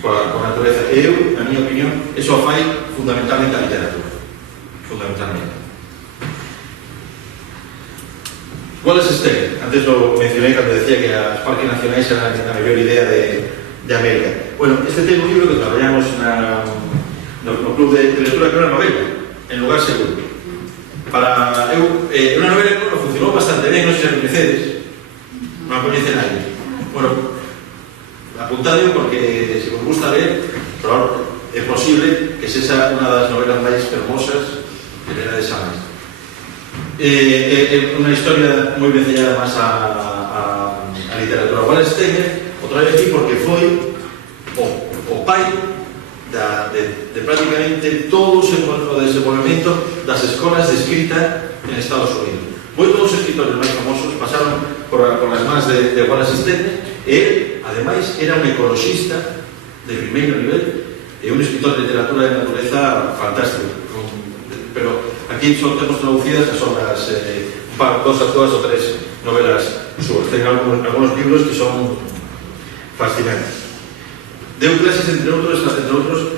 coa natureza. E eu, na miña opinión, eso fai fundamentalmente a literatura. Fundamentalmente. Wallace Stegner, antes lo mencioné cuando decía que los parques nacionales eran la mejor idea de América. Bueno, este tem un libro que traballamos no club de lectura, que era una novela, En lugar seguro. Una novela que funcionou bastante ben, non sei se a coñecedes, non a coñece nadie. Bueno, apuntadeo porque se vos gusta ler, pero é posible que sexa unha das novelas máis fermosas que lerades a máis. É unha historia moi vencellada máis a literatura. Wallace Stegner, outra vez aquí, porque foi o pai de prácticamente todo o desenvolvemento das escolas de escrita en Estados Unidos. Moitos dos escritores máis famosos pasaron por as mans de Wallace Stegner e ele, ademais, era un ecologista de primeiro nivel e un escritor de literatura de natureza fantástico. Pero aquí só temos traducidas as obras, dúas ou tres novelas súas. Ten algunos libros que son fascinantes. Deu clases, entre outros,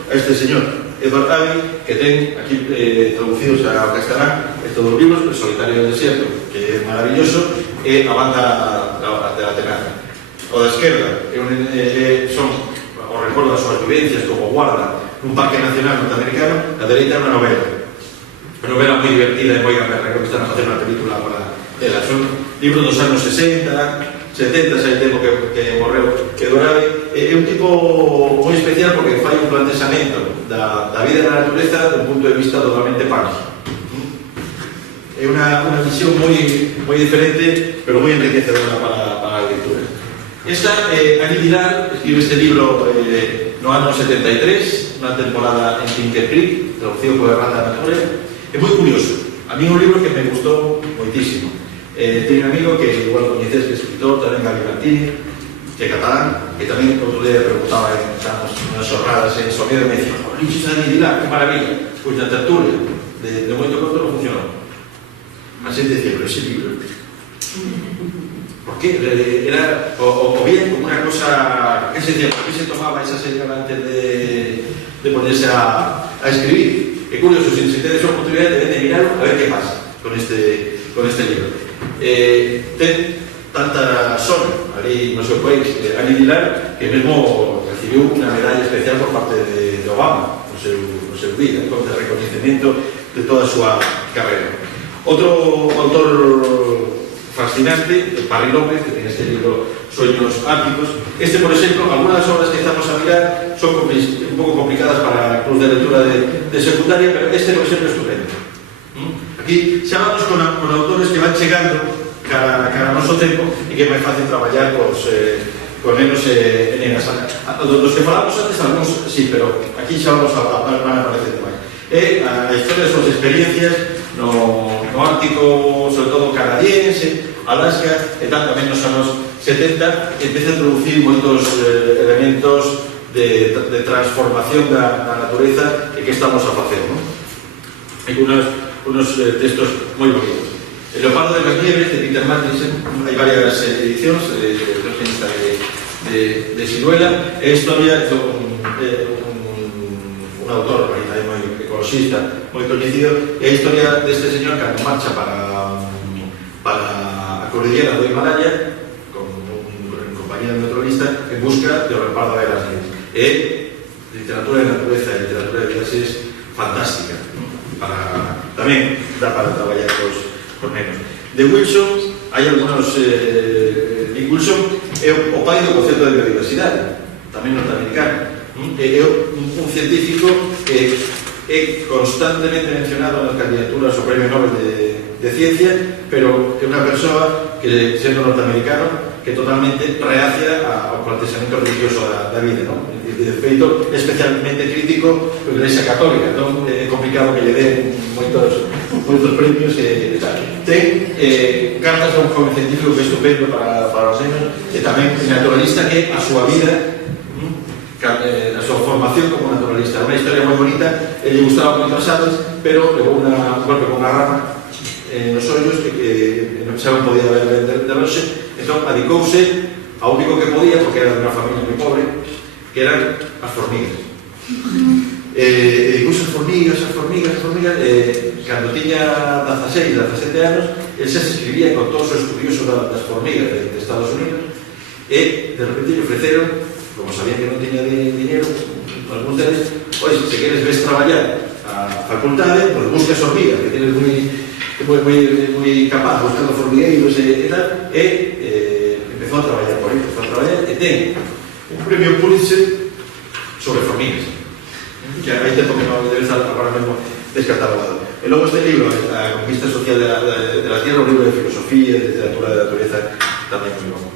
a este señor, Edward Abbey, que ten aquí traducidos ao castelán estes dos libros, El solitario del desierto, que é maravilloso, e a banda de la tenaza. O da esquerda, son o recordo das súas vivencias como guarda nun parque nacional norteamericano. A dereita é unha novela moi divertida e moi gamberra, que están a facer unha película para ela. Son libros dos anos 60, 70, xa hai tempo que morreu Edward Abbey. É un tipo moi especial porque fai un planteamento da vida na natureza dun punto de vista totalmente punk. É unha visión moi diferente, pero moi enriquecedora para a lectura. Esta, Annie Dillard, escribe este libro no ano 73, unha temporada en Tinker Creek, traducido por Errata de Memoria. É moi curioso. A mí é un libro que me gustou moitísimo. Teño un amigo que igual coñeces, que é escritor, tamén Gabi Martínez, que é catalán, que tamén outro día preguntaba en unas xorradas en Somedo e me dicía: "Liches Annie Dillard, que maravilla". Pois na tertulia de moito conto non funcionou. A xente dicía: "Pero ese libro, por qué?". Era o bien como unha cosa que se decía: "¿Por qué se tomaba esa seriedad antes de ponerse a escribir?". É curioso, se tedes a oportunidade de mirarlo, a ver que pasa con este libro. Ten tanta son ali no seu país, Annie Dillard, que mesmo recibiu unha medalla especial por parte de Obama no seu día, con el reconocimiento de toda a súa carreira. Outro autor fascinante, Parry López, que ten este libro Sueños Árticos. Este, por exemplo, algunas obras que estamos a mirar son un pouco complicadas para a cruz de lectura de secundaria, pero este, por exemplo, é estupendo. Aquí xa vamos con autores que van chegando cara ao noso tempo e que é máis fácil traballar con nenos e nenas. Dos que falamos antes, algúns sí, pero aquí xa vamos van aparecendo máis. A historia das súas experiencias no Ártico, sobre todo canadiense, Alaska, e tamén nos anos 70, empieza a introducir moitos elementos de transformación da natureza e que estamos a facer, non? Hai unos textos moi bonitos. El leopardo de las nieves, de Peter Martinsen, hai varias edicións de Siruela. É a historia de un autor moi ecologista, moi coñecido. É a historia deste señor cando marcha para a cordillera do Himalaya con compañía de naturalista en busca do leopardo de las nieves. É literatura de natureza e literatura de clases fantástica, tamén dá para traballar cos nenos. De Wilson, hai algunos... Wilson é o pai do concepto de biodiversidade, tamén norteamericano. É un científico que é constantemente mencionado nas candidaturas ao Premio Nobel de Ciencia, pero é unha persoa que, sendo norteamericano, que é totalmente reacia ao planteamento religioso da vida, non? De feito, especialmente crítico con a Iglesia Católica, non? É complicado que lle den moitos premios e tal. Ten cartas a un joven científico que é estupendo para os nenos, e tamén naturalista, que a súa vida, a súa formación como naturalista, unha historia moi bonita. Ele gustaba moito as aves, pero levou un golpe con a rama nos ollos que non xa non podía ver de longe, entón adicouse ao único que podía, porque era de unha familia moi pobre, que eran as formigas. Dedicouse as formigas, cando tiña 16, 17 anos, ele xa se escribía con todos os estudiosos das formigas de Estados Unidos, e de repente lle ofreceron, como sabían que non tiña dinero, algúns deles: "Oye, se queres ves traballar a facultade, pues buscas hormigas, que tienes moi capaz buscando formigueiros e tal", e empezou empezou a traballar por aí, e ten un premio Pulitzer sobre formigas, que hai tempo que non debe estar agora mesmo descatalogado. E logo este libro, A conquista social de la Tierra, un libro de filosofía, de literatura de naturaleza, tamén moi bom.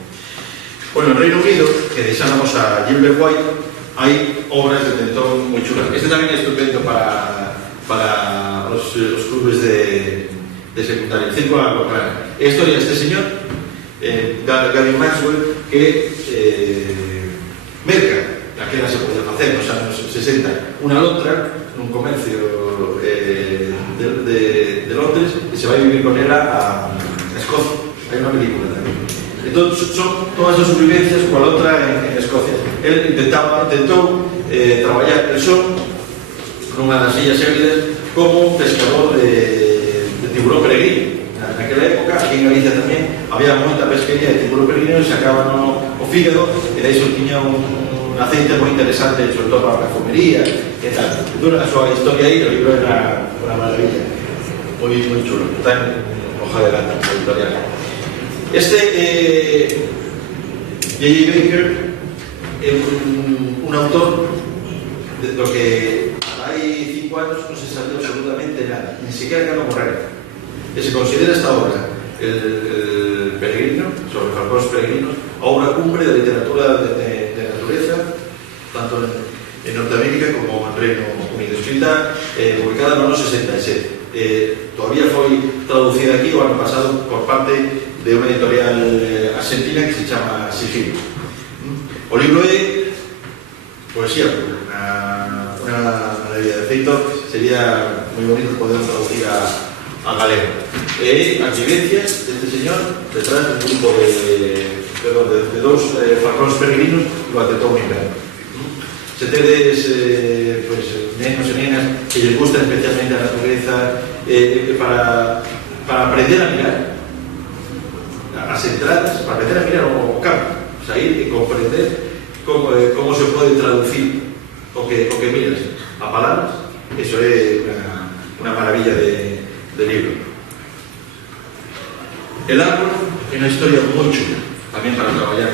Bueno, en Reino Unido, que deixamos a Gilbert White, hai obras de Tentón moi chulas. Este tamén é estupendo para os clubes de secundaria. Circo a Locrana. É a historia deste señor, Gavin Maxwell, que merca aquela se podía facer nos anos 60 unha lontra nun comercio de Londres e se vai vivir con ela a Escocia. Hai unha película tamén. Entón, son todas as supervivencias coa lontra en Escocia. El intentou traballar el sol nunha das illas Hébridas como pescador de tiburón peregrino. Naquela época, aquí en Galicia tamén, había moita pesquería de tiburón peregrino e sacaban o fígado e daí se tiña un aceite moi interesante, sobre todo para a perfumería e tal. Entón, a súa historia aí, o libro era unha maravilla, moi chulo. Está en hoja de lata, editorial. Este J.J. Baker é un autor do que hai 5 anos non se sabía absolutamente nada, ni siquiera cando morrera. Que se considera esta obra, el peregrino, sobre falcóns peregrinos, a obra cumbre da literatura de naturaleza, tanto en Norteamérica como en Reino Unido. Escrita, publicada no ano 67. Todavía foi traducida aquí o ano pasado por parte de unha editorial argentina que se chama Sigilo. O libro é poesía, unha maravilla. De feito, sería moi bonito poder traducir a galego. E as vivencias deste señor detrás dun grupo de dous falcóns peregrinos lo atentou un inverno. Se tedes nenos e nenas que les gusta especialmente a naturaleza para aprender a mirar as entradas, para aprender a mirar o campo, sair e comprender como se pode traducir o que miras a palabras. Eso é unha maravilla de libro. El árbol é unha historia moi chula tamén para traballar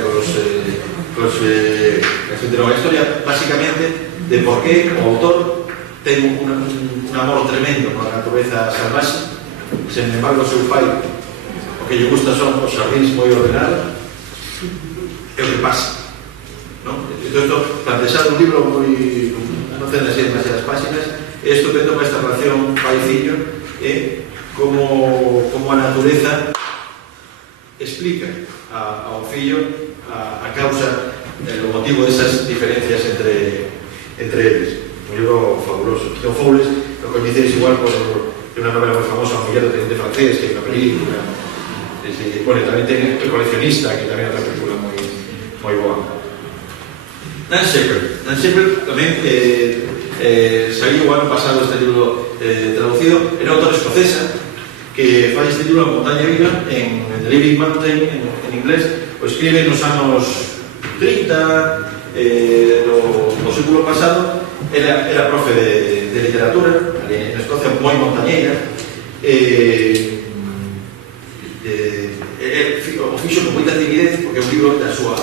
unha historia básicamente de por qué o autor ten un amor tremendo por a natureza salvaxe. Sen embargo, o seu pai o que lle gusta son os xardíns moi ordenados. É o que pasa, non? Entón, plantexar un libro moi non ten así demasiadas páxinas, é estupendo para esta relación pai-fillo e como a natureza explica ao fillo a causa, o motivo desas diferencias entre eles. Un libro fabuloso. Don Foules lo coñeceis igual por unha novela moi famosa, Un millón de teniente francés, que é unha película. Bueno, tamén ten El coleccionista, que tamén é outra película moi boa. Dan Shepherd tamén saiu o ano pasado este libro traducido. Era autor escocesa que fai este libro A montaña viva en The Living Mountain en inglés. O escribe nos anos 30 do século pasado. Era profe de literatura en Escocia, moi montañeira. O fixo con moita timidez porque é un libro da súa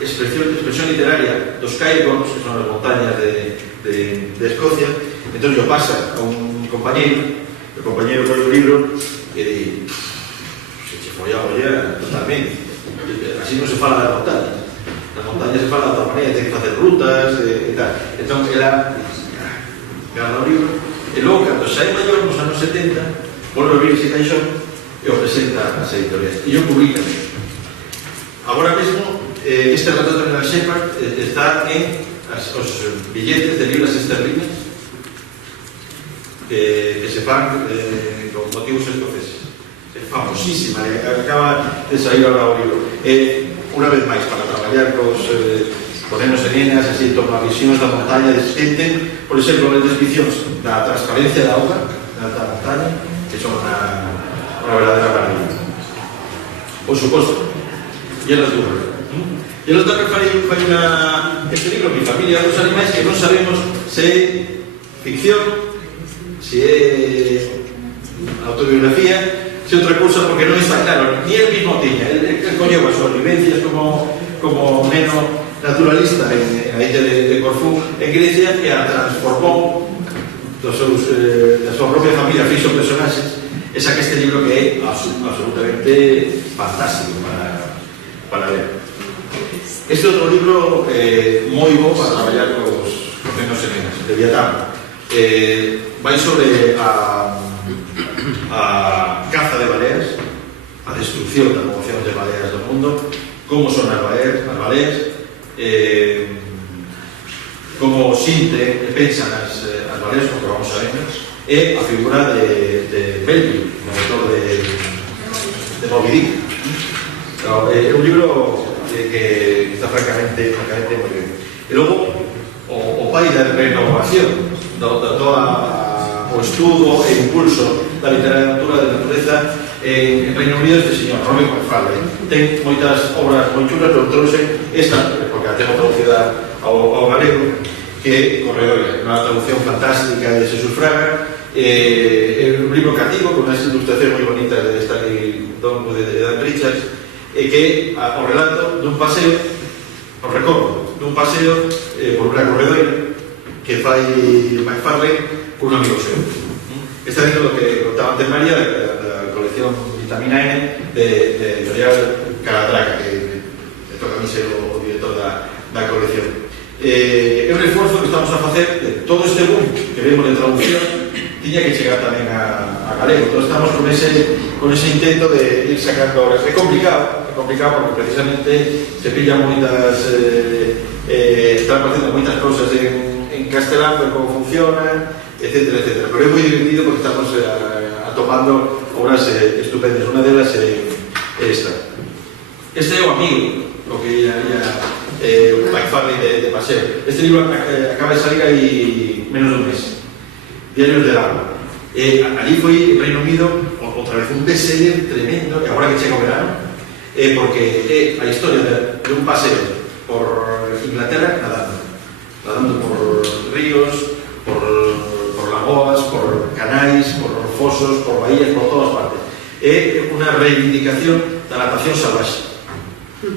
expresión literaria dos Cairns, que son as montañas de Escocia. Entón yo pasa a un compañeiro, o compañeiro con o libro e di, se che follaba ya totalmente, así non se fala das montañas. Nas montañas se fala de outra maneira, ten que facer rutas e tal. Entón ela agarra o libro e logo, cando xa é maior, nos anos 70, volve a abrir ese caixón e o presenta as editoriais. E eu publican. Agora mesmo, este retrato de Dan Shepherd está en os billetes de libras esterlinas que se fan con motivos escoceses. É famosísima, acaba de sair agora o libro. Unha vez máis, para traballar cos nenos e nenas, así, en torno a visións da montaña, descenten, por exemplo, as descripcións da transparencia da auga da montaña, que son unha verdadera maravilla. Por suposto, Yellow Turner. Yellow Turner fai este libro, Mi familia dos animais, que non sabemos se é ficción, se é autobiografía, se outra cousa porque non está claro, ni el mismo tiña, el colleu as súas vivencias como neno naturalista en a illa de Corfú, en Grecia, e a transformou da súa propia familia, fixo personaxes, e saca este libro que é absolutamente fantástico para ler. Este outro libro moi bo para traballar cos nenos e nenas, de Vietnam. Vai sobre a caza de baleas, a destrucción da población de baleas do mundo, como son as baleas, como sinte e pensan as baleas, porque vamos a ver, e a figura de Melville, o autor de Moby Dick. É un libro que está francamente moi ben. E logo, o pai da renovación o estudo e impulso da literatura de natureza en Reino Unido, este señor Robert McFarlane ten moitas obras moi chulas, pero trouxe esta, porque a tengo traducida ao galego, que é Corredoira, unha traducción fantástica de Xesús Fraga. É un libro cativo con unhas ilustracións moi bonitas de Stanley Dongo de Dan Richards, e que o relato dun paseo, o recordo dun paseo por unha corredoira que fai McFarlane con un amigo seu. Está dentro do que contaba antes María, da colección Vitamina N de editorial Calatrava, que toca a mí ser o director da colección. É un esforzo que estamos a facer de todo este boom que vemos de traducción tiña que chegar tamén a galego. Entón estamos con ese intento de ir sacando obras. É complicado porque precisamente se pillan moitas están facendo moitas cousas en castelán, pero como funcionan, etcétera. Pero é moi divertido porque estamos atopando obras estupendas. Unha delas é esta. Este é o amigo, o que McFarlane de paseo. Este libro acaba de salir aí menos de un mes. Diarios del Agua. Allí foi en Reino Unido outra vez un bestseller tremendo, que agora que chega o verano, porque é a historia de un paseo por Inglaterra nadando por ríos, por lagoas, por canais, por fosos, por bahías, por todas partes. É unha reivindicación da natación salvaxe.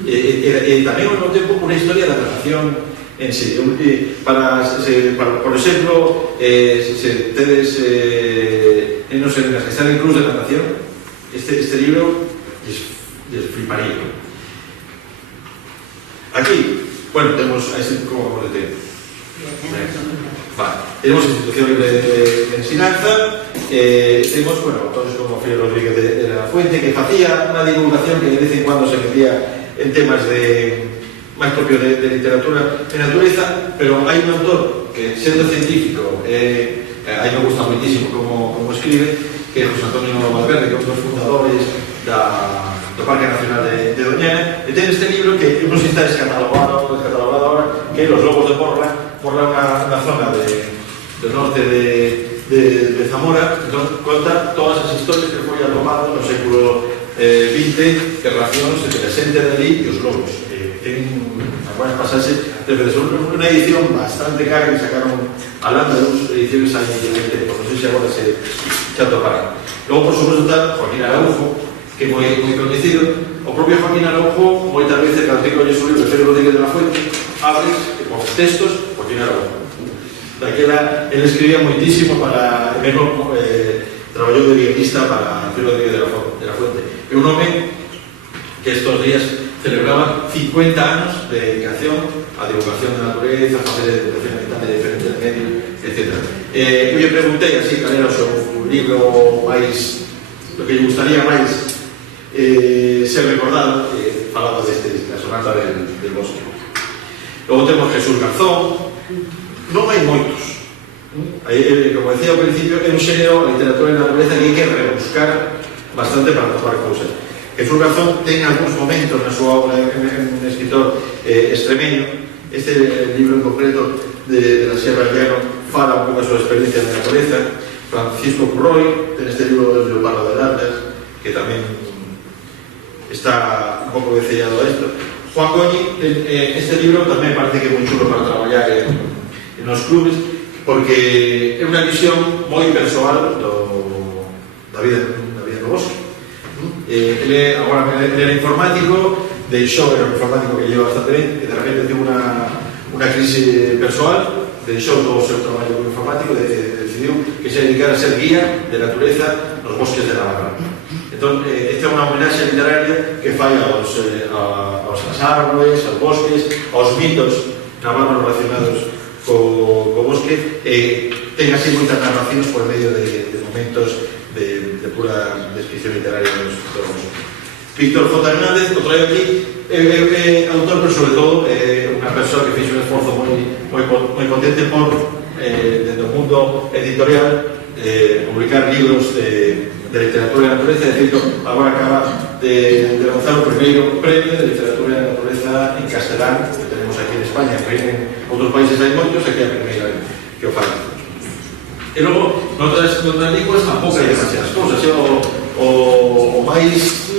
E tamén ao mesmo tempo unha historia da natación en sí. Por exemplo, se tedes nenos e nenas que están en clubs de natación, este libro les fliparía. Aquí, bueno, tenemos como vamos a decir, tenemos institución libre de ensinanza, tenemos, bueno, autores como Félix Rodríguez de la Fuente, que facía unha divulgación que de vez en cuando se metía en temas máis propios de literatura de naturaleza, pero hai un autor que, sendo científico, a mí me gusta muitísimo como escribe, que é José Antonio Valverde, que é un dos fundadores do Parque Nacional de Doñana, e ten este libro que non se está descatalogado ahora, que é Los Lobos de Porla é unha zona do norte de Zamora. Entón, conta todas as historias que foi atopado no século XX en relación entre a xente de ali e os lobos. Ten algunas pasaxes, pero é unha edición bastante cara que sacaron a Landalus, ediciones hai tempo, non sei se agora se atoparán. Logo, por suposto, está Joaquín Araujo, que é moi coñecido. O propio Joaquín Araujo, moitas veces, cando te colles o libro de Félix Rodríguez de la Fuente, abres con textos Joaquín Araujo. Daquela, ele escribía moitísimo para, mesmo, traballou de guionista para Félix Rodríguez de la Fuente. É un home que estos días celebraba 50 anos de dedicación á divulgación da natureza, a facer educación ambiental de diferentes medios, etc. Eu lle preguntei así cal era o seu libro máis, lo que lle gustaría máis ser recordado, falando da sonata del bosque. Logo temos Jesús Garzón. Non hai moitos. Como decía ao principio, é un xénero, a literatura de naturaleza, que hai que rebuscar bastante para topar cousas. Jesús Garzón ten algúns momentos na súa obra, un escritor extremeño. Este libro en concreto de la Sierra de Llano fala un pouco a súa experiencia de naturaleza. Francisco Curroy ten este libro del Leopardo de Atlas, que tamén está un pouco decellado a isto. Juan Goñi, este libro tamén parece que é moi chulo para traballar en os clubes, porque é unha visión moi persoal da vida no bosque. Agora era informático, deixou, era un informático que lleva bastante ben, e de repente teve unha crise persoal, deixou todo o seu traballo como informático e decidiu que se dedicara a ser guía de natureza nos bosques de Navarra. Entón, esta é unha homenaxe literaria que fai aos árboles, aos bosques, aos mitos navarros relacionados co bosque, e ten así moitas narracións por medio de momentos de pura descripción literaria dos bosques. Víctor J. Hernández, o traio aquí, é autor, pero sobre todo unha persoa que fixe un esforzo moi potente por, dentro do mundo editorial, publicar libros de literatura e natureza. De feito, agora acaba de lanzar o primeiro premio de literatura e natureza en castelán que tenemos aquí en España, que en outros países hai moitos, aquí é a primeira que o fai. E logo, noutras linguas tampouco hai demasiadas cousas. O máis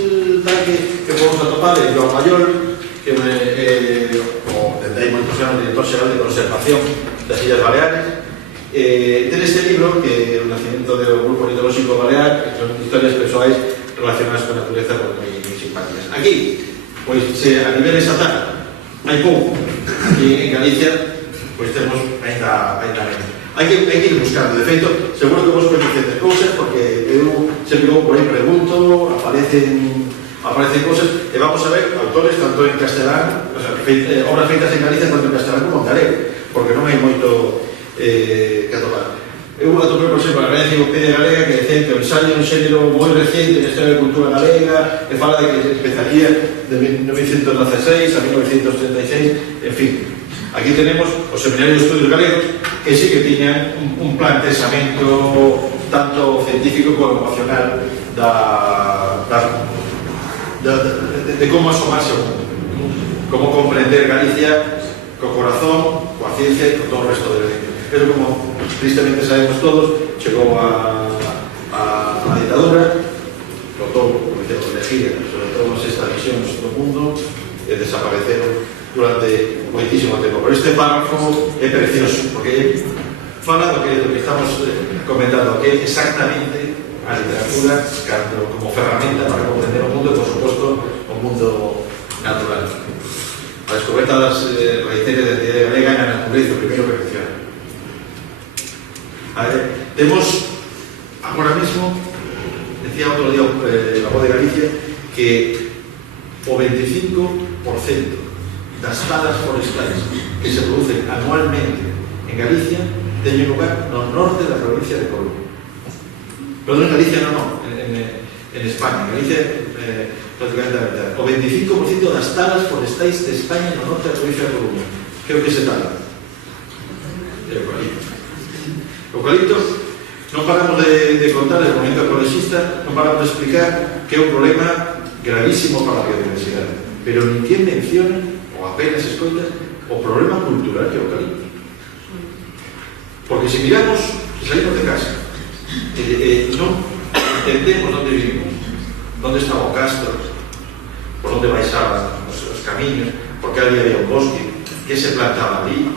tal que podemos atopar é Joan Maiol, que dende hai moitos anos director xeral de conservación das Illas Baleares. Ten este libro, que é o nacimiento do grupo ornitolóxico balear, que son historias persoais relacionadas con a natureza moi simpáticas. Aquí, pois, a nivel estatal hai pouco, e en Galicia pois temos ainda menos. Hai que ir buscando. De feito, seguro que vos coñecedes cousas, porque eu sempre vou por aí pregunto, aparecen cousas, e vamos a ver autores tanto en castelán, o sea, obras feitas en Galicia tanto en castelán como en galego, porque non hai moito que atopar. Eu atopei, por exemplo, a Real Enciclopedia Galega, que decía que o ensayo é un xénero moi reciente na historia da cultura galega, e fala de que empezaría de 1916 a 1936, en fin. Aquí tenemos os seminarios de estudios galegos, que sí que tiñan un planteamento tanto científico como emocional de como asomarse ao mundo, como comprender Galicia co corazón, coa ciencia e con todo o resto de Galicia. Pero como tristemente sabemos todos, chegou a ditadura, botou, como dicemos, lexía sobre todas estas visións do mundo e desapareceron durante moitísimo tempo. Pero este párrafo é precioso, porque fala do que estamos comentando, que é exactamente a literatura como ferramenta para comprender o mundo e, por suposto, o mundo natural. A descoberta das raíces da identidade galega na natureza, o primeiro que menciona. Temos, agora mesmo, decía outro día la Voz de Galicia, que o 25% das talas forestais que se producen anualmente en Galicia teñen lugar no norte da provincia de Coruña. Pero non en Galicia, non, en España. En Galicia, prácticamente a verdade. O 25% das talas forestais de España no norte da provincia de Coruña. Creo que se tala. Eucalipto, non paramos de contar el movimento ecologista, non paramos de explicar que é un problema gravísimo para a biodiversidade, pero ninguén menciona, ou apenas escoita, o problema cultural que é o eucalipto. Porque se miramos, se saímos de casa, non entendemos onde vivimos, onde está o castro, por onde baixaban os camiños, porque ali había un bosque, que se plantaba ali,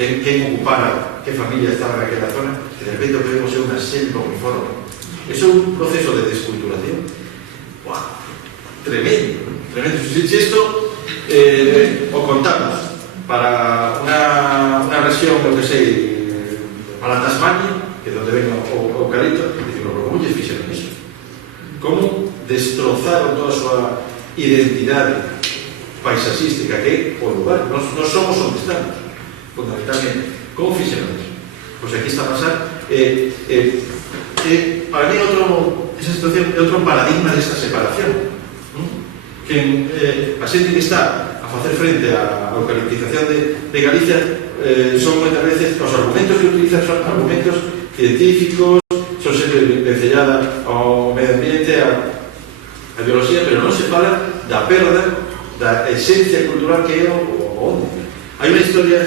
quen ocupara, que familia estaba naquela zona, e de repente o que vemos é unha selva uniforme. Eso é un proceso de desculturación. ¡Wow! Tremendo, tremendo. Si isto o contamos para unha región, lo que sei, para Tasmania, que é onde ven o eucalipto, dicimos, como lle fixeron iso? Como destrozaron toda a súa identidade paisaxística, que é o lugar. Nos somos onde estamos, fundamentalmente. Como fixeron iso? Pois aquí está a pasar. Para mí, esa situación é outro paradigma desta separación. Que a xente que está a facer frente á eucaliptización de Galicia son moitas veces, os argumentos que utilizan son argumentos científicos, son sempre vencellada ao medio ambiente, a biología, pero non se fala da perda da esencia cultural que é o onde. Hai unha historia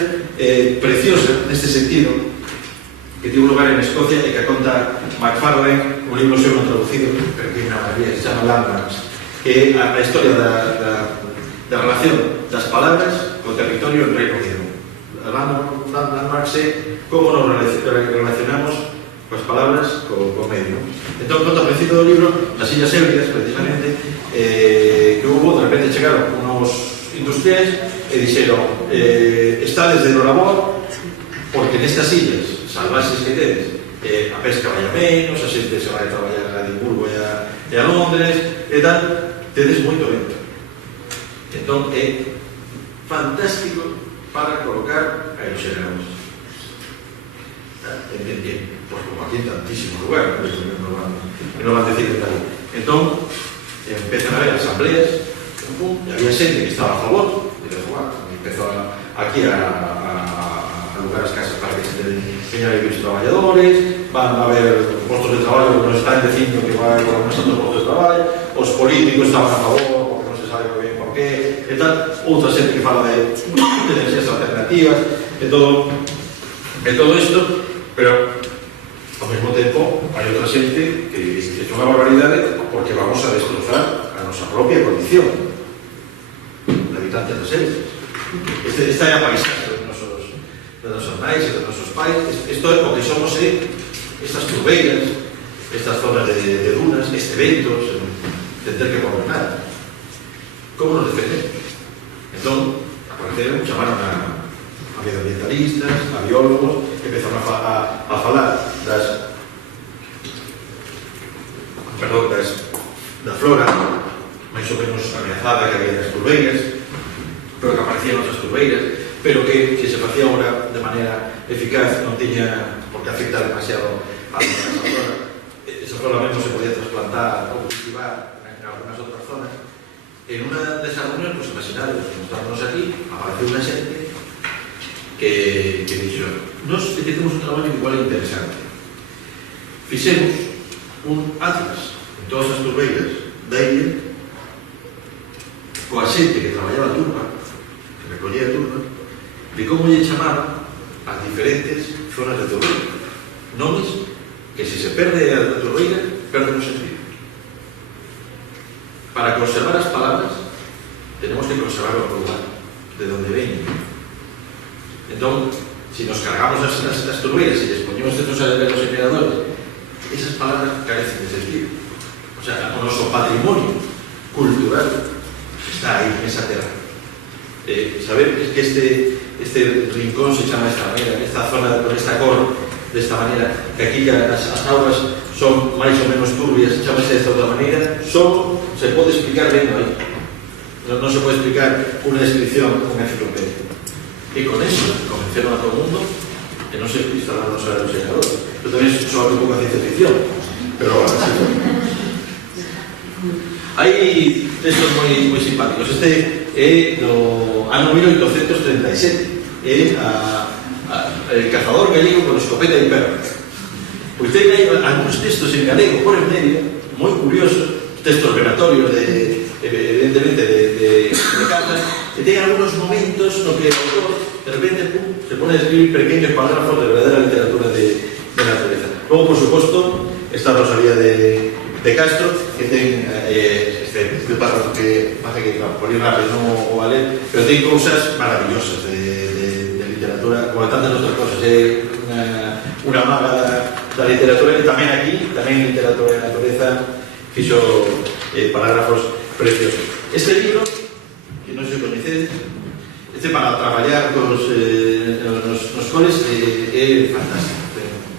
preciosa neste sentido que tivo lugar en Escocia e que conta McFarlane, un libro seu non traducido, pero que é unha maravilla, se chama Landmarks, que é a historia da relación das palabras co territorio en Reino Unido. Landmarks é como nos relacionamos coas palabras, co medio. Entón, conta ao principio do libro, nas Illas Hébridas, precisamente, que hubo, de repente chegaron unos industriais e dixeron estades de labor porque nestas illas salvaxes que tedes a pesca vai a menos, a xente se vai a traballar a Edimburgo e a Londres e tal, tedes moito vento. Entón é fantástico para colocar aeroxeradores. Pues como aquí en tantísimos lugares, que non van a decir que tal. Entón, empezan a haber asambleas, e había xente que estaba a favor, e empezó aquí a lugar as casas para que se teñan a vivir os traballadores, van a haber postos de traballo que nos están dicindo que vai por unos altos postos de traballo, os políticos estaban a favor, porque non se sabe moi ben por qué, e tal, outra xente que fala de enerxías alternativas, e todo isto, pero ao mesmo tempo hai outra xente que é unha barbaridade porque vamos a destrozar a nosa propia condición de habitantes das illas. Esta é a paisaxe dos nosos nais e dos nosos pais. Isto é o que somos estas turbeiras, estas zonas de dunas, este ventos, de ter que gobernar. Como nos defendemos? Entón, apareceron, chamaron a medioambientalistas, a biólogos, empezaron a falar da flora máis ou menos ameazada que había nas turbeiras, pero que aparecían outras turbeiras, pero que se facía ahora de maneira eficaz, non tiña por que afectar demasiado a esa flora. Esa flora mesmo se podía trasplantar ou cultivar en algunas outras zonas. En unha desas reunións, pues imaginades, mostrándonos aquí, apareceu unha xente que dixo, nos temos un traballo igual interesante. Fixemos un atlas en todas as turbeiras da illa coa xente que traballaba a turba, que recollía a turba, de como lle chamaban as diferentes zonas de turbeira. Nomes que se perde a turbeira, perde o sentido. Para conservar as palabras, tenemos que conservar o lugar de donde veñen. Entón, si nos cargamos as turbeiras e les poñemos estos aerogeneradores, esas palabras carecen de sentido. O sea, o noso patrimonio cultural está aí, nesa terra. Saber que este rincón se chama de esta maneira, esta zona con esta cor de esta maneira, que aquí as augas son máis ou menos turbias, chamase de esta outra maneira, só se pode explicar vendo aí. Non se pode explicar unha descripción con enciclopedia. E con eso convenceron a todo o mundo que non se instalaron os aerogeneradores. Eu tamén só un pouco a ciencia ficción, pero así foi. Hai textos moi simpáticos. Este é do ano 1837. É el cazador gallego con escopeta e perro. Pois ten aí algúns textos en galego por en medio, moi curiosos, textos relatorios evidentemente de caza, e ten algúns momentos no que o autor de repente se pone a escribir pequeños parágrafos de verdadera literatura de naturaleza. Logo, por suposto, está Rosalía de Castro, que ten este párrafo que pasa que por ir rápido non o vale, pero ten cousas maravillosas de literatura, como tantas outras cosas. É unha maga da literatura, e tamén aquí, tamén literatura de naturaleza, fixo parágrafos preciosos. Este libro, que non se coñecedes, para traballar nos coles é fantástico,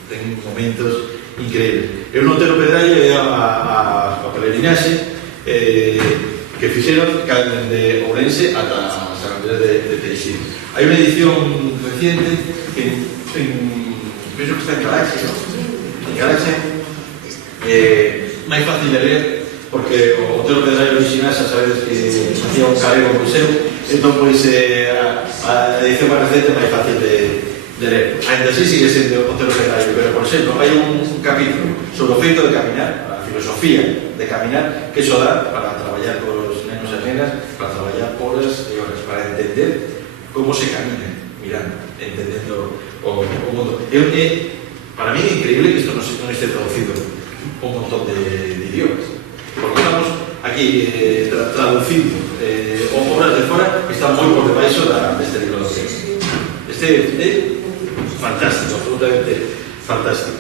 ten momentos increíbles. Eu non tenho Pedrallo e a peregrinaxe que fixeron de Ourense ata San Andrés de Teixeira. Hai unha edición reciente que penso que está en Galaxia, ¿no? En Galaxia máis fácil de ler porque o Otero Pedrallo original xa sabedes que facía un carego moi seu, entón pois a edición máis recente é máis fácil de ler. Ainda así sigue sendo Otero Pedrallo, pero por exemplo hai un capítulo sobre o feito de caminar, a filosofía de caminar, que iso dá para traballar cos nenos e nenas, para traballar horas e horas, para entender como se camina, mirando, entendendo o mundo. Para mí é increíble que isto non este traducido un montón de idiomas, porque estamos aquí traducindo obras de fora que están moi por debaixo deste libro de Este é fantástico, absolutamente fantástico.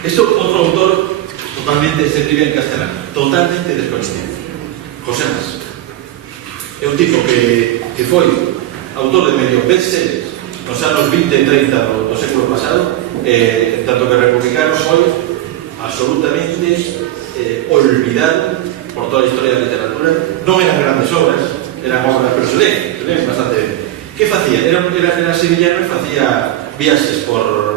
Este outro autor totalmente se escribe en castelano, totalmente desconocido, José Mas. É un tipo que foi autor de medio best-sellers nos anos 20 e 30 do século pasado, tanto que republicano foi absolutamente olvidado por toda a historia da literatura. Non eran grandes obras, eran obras, pero se leen bastante bien. Que facía? Era sevillano e facía viaxes por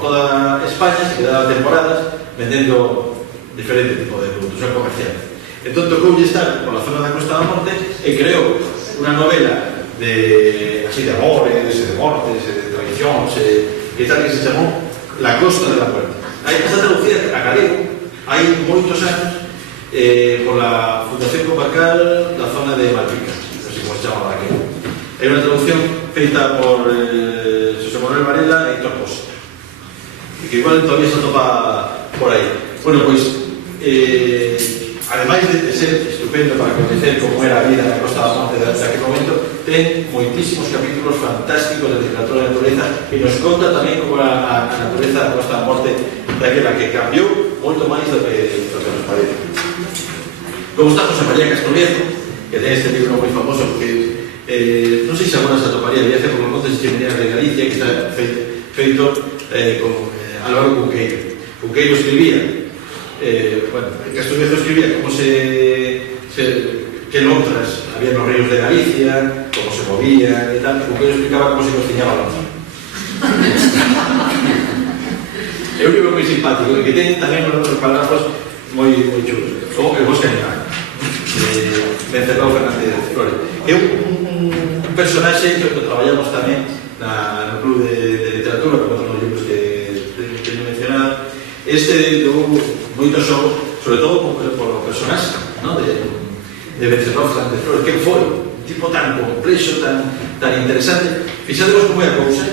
toda España, se quedaba temporadas vendendo diferente tipo de producción comercial. Entón tocoulle estar por la zona da Costa da Morte e creou unha novela así de amores, de mortes, de traicións e tal, que se chamou La Costa de la Muerte. Está traducida a galego hai moitos anos por la Fundación Comarcal da zona de Malpica, non sei como se chamaba aquí. É unha traducción feita por José Manuel Varela e Héctor Pozo, que igual todavía se atopa por aí. Bueno, pois ademais de ser estupendo para conocer como era a vida na Costa da Morte daquele momento, ten moitísimos capítulos fantásticos de literatura de natureza e nos conta tamén como a natureza da Costa da Morte daquela que cambiou moito máis do que nos parece. Como está José María Castroviejo, que ten este libro moi famoso, porque non sei se agora se atoparía Viaje por los montes e chimeneas de Galicia, que está feito con Álvaro Cunqueiro. Cunqueiro escribía, Castroviejo escribía como que lontras había nos ríos de Galicia, como se movían e tal, e Cunqueiro explicaba como se cociñaba lontra. É un libro moi simpático e que ten tamén outros parágrafos moi chulos. O El bosque animal, de Vencerrao Fernández Flores. É un personaxe que traballamos tamén no Club de Literatura, como outros libros que teño mencionado. Este deu moito xogo, sobre todo por o personaxe, de Vencerrao Fernández Flores, que foi un tipo tan complexo, tan interesante. Fixademos como é a cousa,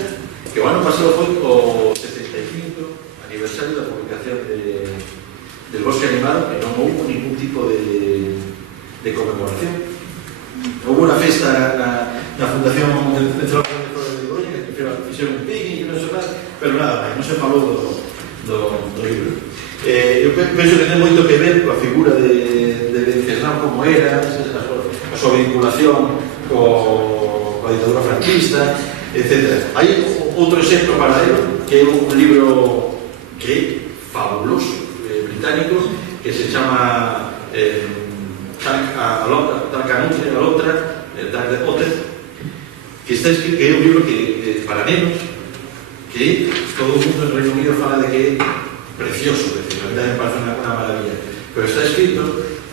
que o ano pasado foi o 75 aniversario da publicación del Bosque Animal, e non houve ningún tipo de conmemoración. Houve unha festa na Fundación Vencerrao Fernández Flores de Goña, que fixeron un picnic, pero nada máis, non se falou do libro. Eu penso que ten moito que ver coa figura de Vencerrao, como era, a súa vinculación coa ditadura franquista, etc. Hai outro exemplo paralelo, que é un libro que é fabuloso, británico, que se chama Dark Otter, que está escrito, que é un libro que para nenos, que todo o mundo en Reino Unido fala de que é precioso, a mí tamén parece unha maravilla, pero está escrito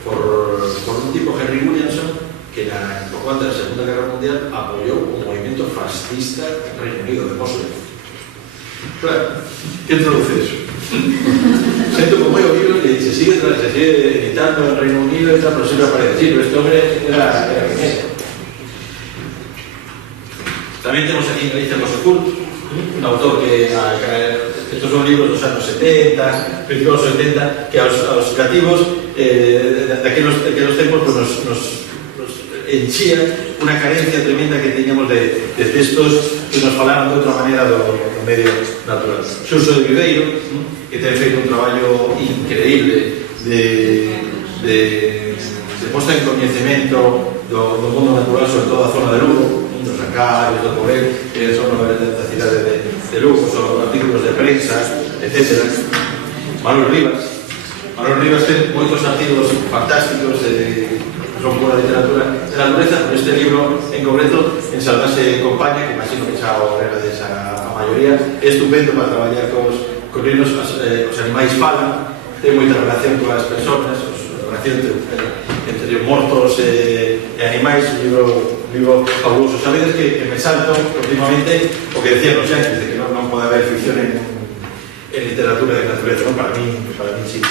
por un tipo, Henry Williamson, que pouco antes da Segunda Guerra Mundial apoiou o movimento fascista en Reino Unido, de Mussolini. Claro, que traduce eso? Siento como eu libro que se sigue editando en Reino Unido, pero siempre aparece, sí, pero este hombre era genial. Tamén temos aquí en Galicia José Cult, un autor que estos son libros dos anos 70, principios dos 70, que aos cativos daquelos tempos nos enchía unha carencia tremenda que teníamos de textos que nos falaran de outra maneira do medio natural. Xurxo de Viveiro, que ten feito un traballo increíble de posta en coñecemento do mundo natural, sobre todo a zona de Lugo, dos Ancarios, do Covel, que son da cidade de Lugo, son artículos de prensa, etc. Manuel Rivas ten moitos artículos fantásticos que son pura literatura de natureza, pero este libro en concreto, En Salvarse Compaña, que imagino que xa o lerades a maioría, é estupendo para traballar cos nenos. Os animais falan, ten moita relación coas persoas, relación entre mortos e animais, un libro fabuloso. Sabedes que me salto últimamente o que decían os antes, de que non pode haber ficción en literatura de natureza, non? Para mí sí.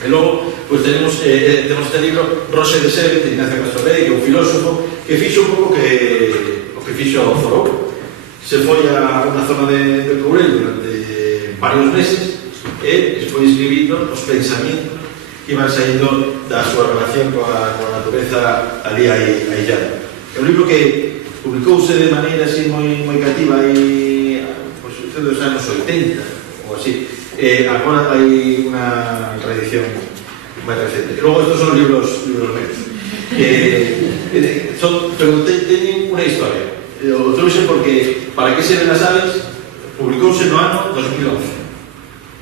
E logo, temos este libro, Rose de Sebe, de Ignacio Castorrey, que é un filósofo que fixo un pouco o que fixo Zoró. Se foi a unha zona de Courel durante varios meses e foi escribindo os pensamientos que iban saindo da súa relación coa natureza ali aillada. É un libro que publicouse de maneira así moi cativa e dos anos 80 ou ou así. Agora hai unha reedición máis recente. E logo estos son os libros meus. Pero teñen unha historia. O trouxe porque Para que se ven as aves publicouse no ano 2011.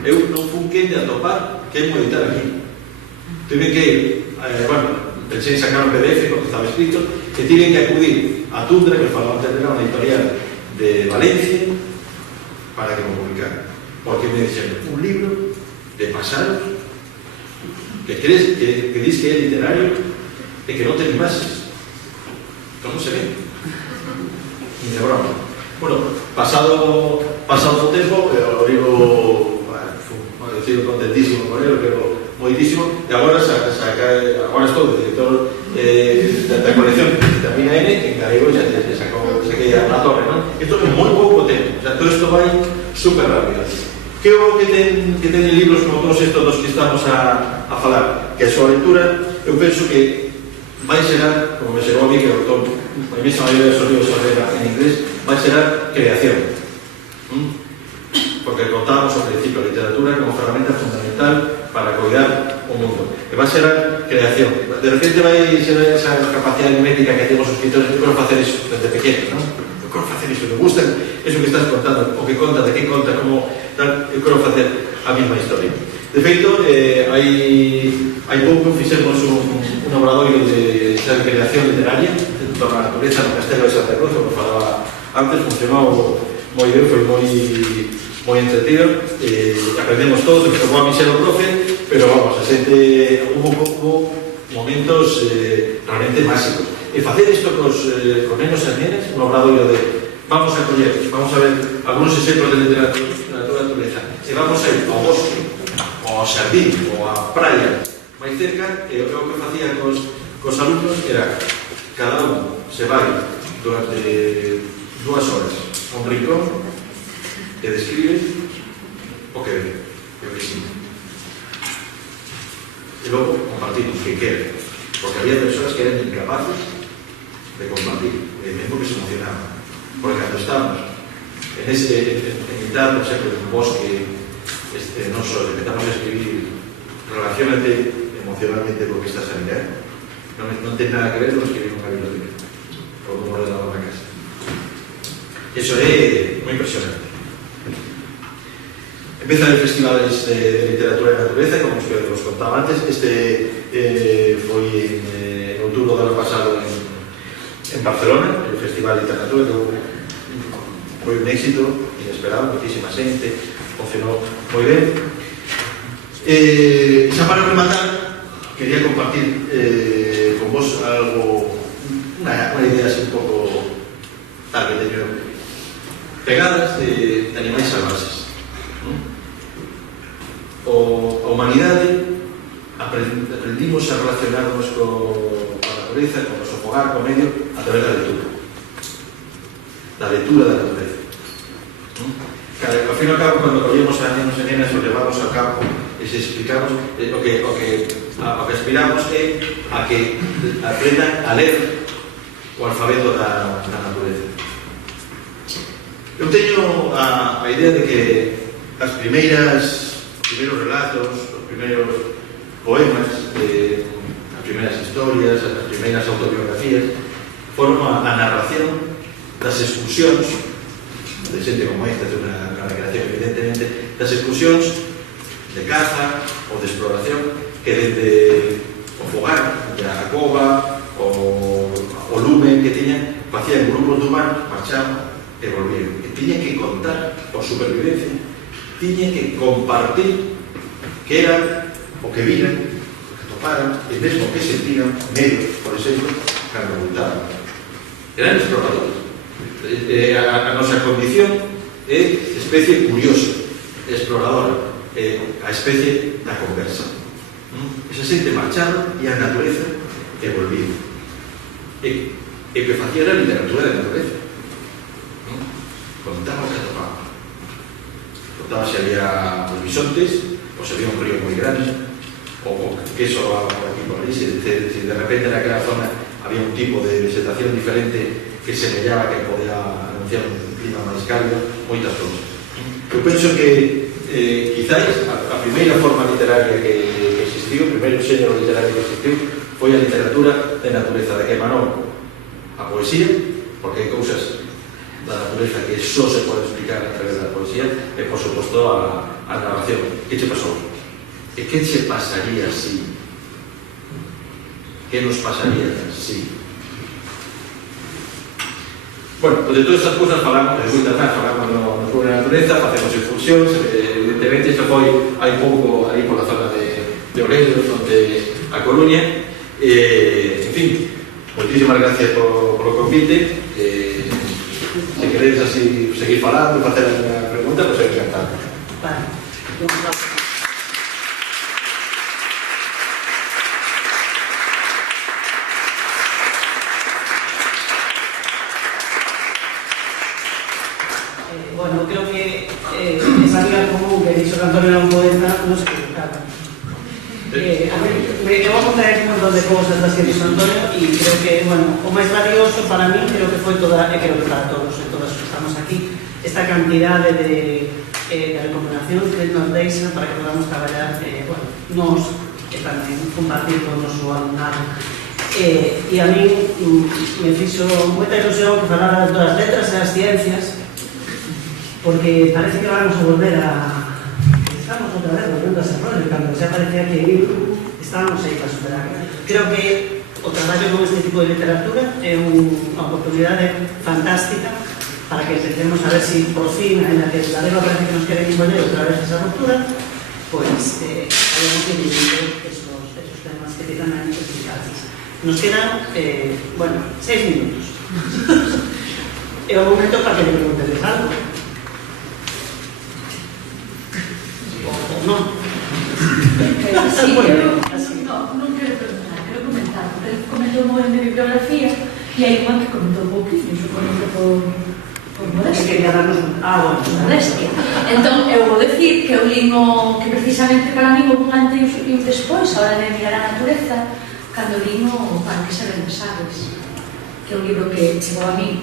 Eu non fun quen de atopar que moi editar aquí. Tive que ir, pensei en sacar un PDF porque estaba escrito, que tiven que acudir a Tundra, que falaba antes de unha editorial de Valencia, para que me publicara. Porque me dixeron, un libro de pasaros que dis que é literario e que non ten bases. Como se ve? Ni de broma. Bueno, pasado o tempo, o libro, decido contentísimo con ele, pero moitísimo, e agora estou de director da colección Vitamina N, que en galego xa saquei a torre, non? Isto é moi pouco tempo, o sea, todo isto vai super rápido. Que o que ten libros como todos estos dos que estamos a falar, que a súa lectura, eu penso que vai xerar, como me xerou a mí, que o autor, a mí a maioría dos libros en inglés, vai xerar creación. Porque contábamos ao principio a literatura como ferramenta fundamental para coidar o mundo. E vai xerar creación. De repente vai xerar esa capacidade mimética que temos os escritores, eu quero facer iso desde pequeno, non? Eu quero facer iso, me gusta eso que estás contando, o que conta, de que conta, como tal, eu quero facer a mesma historia. De feito, hai pouco fixemos un obradoiro de creación literaria en torno a natureza no Castelo de Santa Cruz, como falaba antes, funcionou moi ben, foi moi entretido, aprendemos todos, me tocou a mí ser o profe, pero vamos, a xente, hubo momentos realmente máxicos. E facer isto cos nenos e nenas, un obradoiro de vamos a coller, vamos a ver algunos exemplos de literatura na natureza, e vamos a ir ao bosque, ao xardín, ou á praia máis cerca, e o que facía cos alumnos era cada un se vai durante 2 horas a un rincón e describe o que ve, o que sinta. E logo compartir o que quere, porque había persoas que eran incapaces de compartir, e mesmo que se emocionaban. Porque cando estamos en mitad, por exemplo, de un bosque, non só empezamos a escribir, relacionate emocionalmente con o que estás a mirar, non ten nada que ver con escribir unha biblioteca ou un ordenador na casa. Eso é moi impresionante. Empezan os festivales de literatura e natureza, como os contaba antes. Foi en outubro do ano pasado en Barcelona, el Festival de Literatura, que foi un éxito inesperado, muchísima xente, funcionou moi ben. Xa para rematar, quería compartir con vos algo, unha idea así un pouco tal que teño pegadas de animais salvaxes. A humanidade aprendimos a relacionarnos con a natureza, con o noso fogar, co medio, a través da lectura. Da lectura da natureza. Ao fin e ao cabo, cando collemos a nenos e nenas, o levamos ao campo e se explicamos, o que aspiramos é a que aprendan a ler o alfabeto da natureza. Eu teño a idea de que os primeiros relatos, os primeiros poemas, as primeiras historias, as primeiras autobiografías foron a narración das excursións de xente como esta, de unha recreación evidentemente, das excursións de caza ou de exploración que desde o fogar, a cova, o lume que tiñan, facían grupos de humanos, marchaban e volvían. E tiñan que contar por supervivencia, tiñan que compartir que era o que viran, o que toparan, e mesmo que sentiran, medio, por exemplo, cando voltaban. Eran exploradores. A nosa condición é especie curiosa, exploradora, a especie da conversa. Esa xente marchaba e a natureza e volvían. E que facía era a literatura da natureza. Contaba o que atopaba. Contaba se había os bisontes, ou se había un río moi grande, ou que eso por aquí por ali, se de repente naquela zona había un tipo de vegetación diferente que semellaba que podía anunciar un clima máis cálido, moitas cousas. Eu penso que quizáis a primeira forma literaria que existiu, o primeiro xénero literario que existiu, foi a literatura de natureza, de que emanou a poesía, porque hai cousas da natureza que só se pode explicar a través da poesía, e, por suposto, a narración. Que che pasou? E que che pasaría si? Que nos pasaría si? Bueno, pues de todas estas cousas falamos, de moitas máis, falamos no Club de Natureza, facemos excursións, evidentemente isto foi hai pouco aí por la zona de Oleiros, onde a Coruña, en fin, moitísimas gracias polo convite, se queréis así seguir falando, facer alguna pregunta, pues é encantado. Vale. Bueno, creo que esa amiga común que he dicho que Antonio era un poeta no se equivocaba. Me voy a contar un montón de cosas las que dicho Antonio y creo que, bueno, o máis valioso para mí, creo que foi toda, e creo que para todos e todas os que estamos aquí, esta cantidad de recomendacións que nos deixan para que podamos traballar, bueno, nos e tamén compartir con o noso alumnado. E a mí me fixo moita ilusión que falara das letras e das ciencias, porque parece que vamos a volver a... Estamos otra vez volviendo a ese rollo, cando xa parecía que estábamos aí para superar. Creo que o traballo con este tipo de literatura é unha oportunidade fantástica para que empecemos a ver si por fin, en la que la lengua parece que nos quiere imponer otra vez esa ruptura, pues hayamos dividido esos temas que quedan ahí explicados. Nos quedan, bueno, 6 minutos. É o momento para que le preguntedes algo. No. Sí, non quero preguntar, quero comentar, porque comentou moi en bibliografía e hai unha que comentou un pouquinho, supoño por modestia. Modestia. Entón, eu vou decir que eu lino que precisamente para mí houve un antes e un despois, a hora de mirar a natureza, cando lino Para que se ven aves, que é un libro que chegou a mí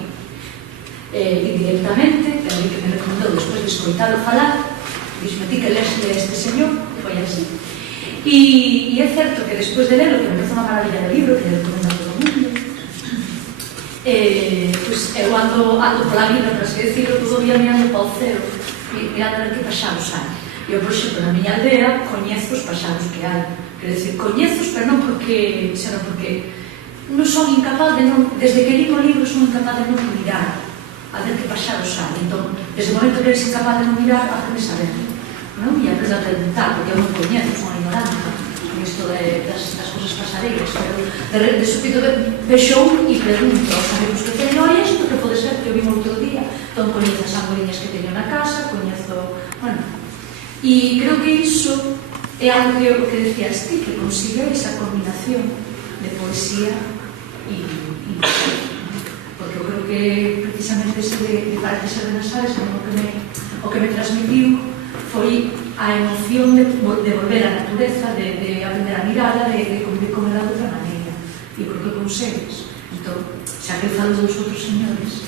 indirectamente, que é un libro que me recomendou despois de escoitalo falar. Dixme ti que leste este señor, que foi así. E é certo que despois de lerlo, que me parece unha maravilla de libro, que le recomendo a todo o mundo, pois eu ando pola vida, por así decirlo, todo o día mirando para o ceo, mirando a ver que paxaros hai. E eu, por exemplo, na miña aldea, coñezo os paxaros que hai. Quero dicir, coñezos, pero non porque, senón porque non son incapaz de non, desde que li o libro, son incapaz de non mirar a ver que paxaros hai. Entón, desde o momento que eres incapaz de non mirar, aprende a saber, non? E aprende a preguntar, porque eu non coñezo, son ignorante en isto das cosas pasareiras, pero de súbito vexo e pregunto aos amigos que teño, e isto que pode ser que eu vimo outro día, entón coñezo as angoliñas que teño na casa, coñezo, bueno, e creo que iso é algo que decías ti, que consigue esa combinación de poesía e porque eu creo que precisamente ese de Para que se ven aves o que me transmitiu foi a emoción de volver á natureza, de aprender a mirala, de comerla de outra maneira, e creo que consegues. Entón, xa que falo dos outros señores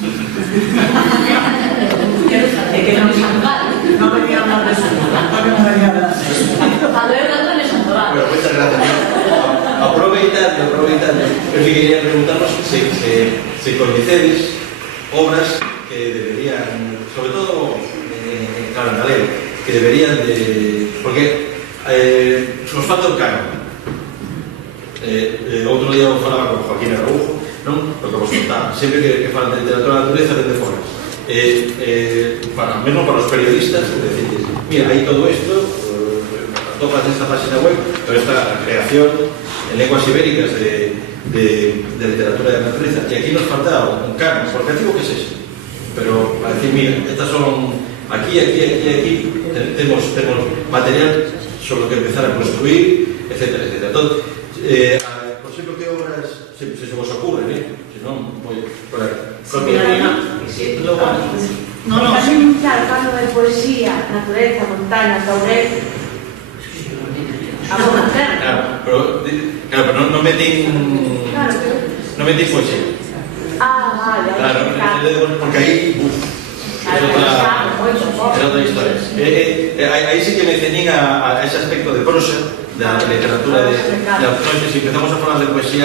quero falar que non venía a hablar de eso, Antonio non venía a hablar de eso. falo eu de Antonio Sandoval. Bueno, muchas gracias. Aproveitando, eu sí quería preguntarnos se coñecedes obras que deberían, sobre todo, claro, en galego, que deberían de... porque nos falta o canon. Outro día eu falaba con Joaquín Araujo, non? Lo que vos contaba, sempre que falan de literatura de natureza desde fora. Mesmo para os periodistas, decirles, mira, hai todo isto, topas esta página web, toda esta creación en lenguas ibéricas de literatura de natureza, y aquí nos falta un canon, porque digo que es eso, pero para decir, mira, estas son aquí, tenemos material sobre lo que empezar a construir, etcétera, etcétera. Entonces, por ejemplo, ¿qué obras se os ocurren, si no, voy por ahí. Tamén falo de poesía, natureza, montaña, taurel, amor materno. Claro, pero non metín poesía. Vale. Claro, porque aí otra historia. Ahí sí que me ceñín a ese aspecto de prosa, de la literatura de autores. Si empezamos a hablar de poesía,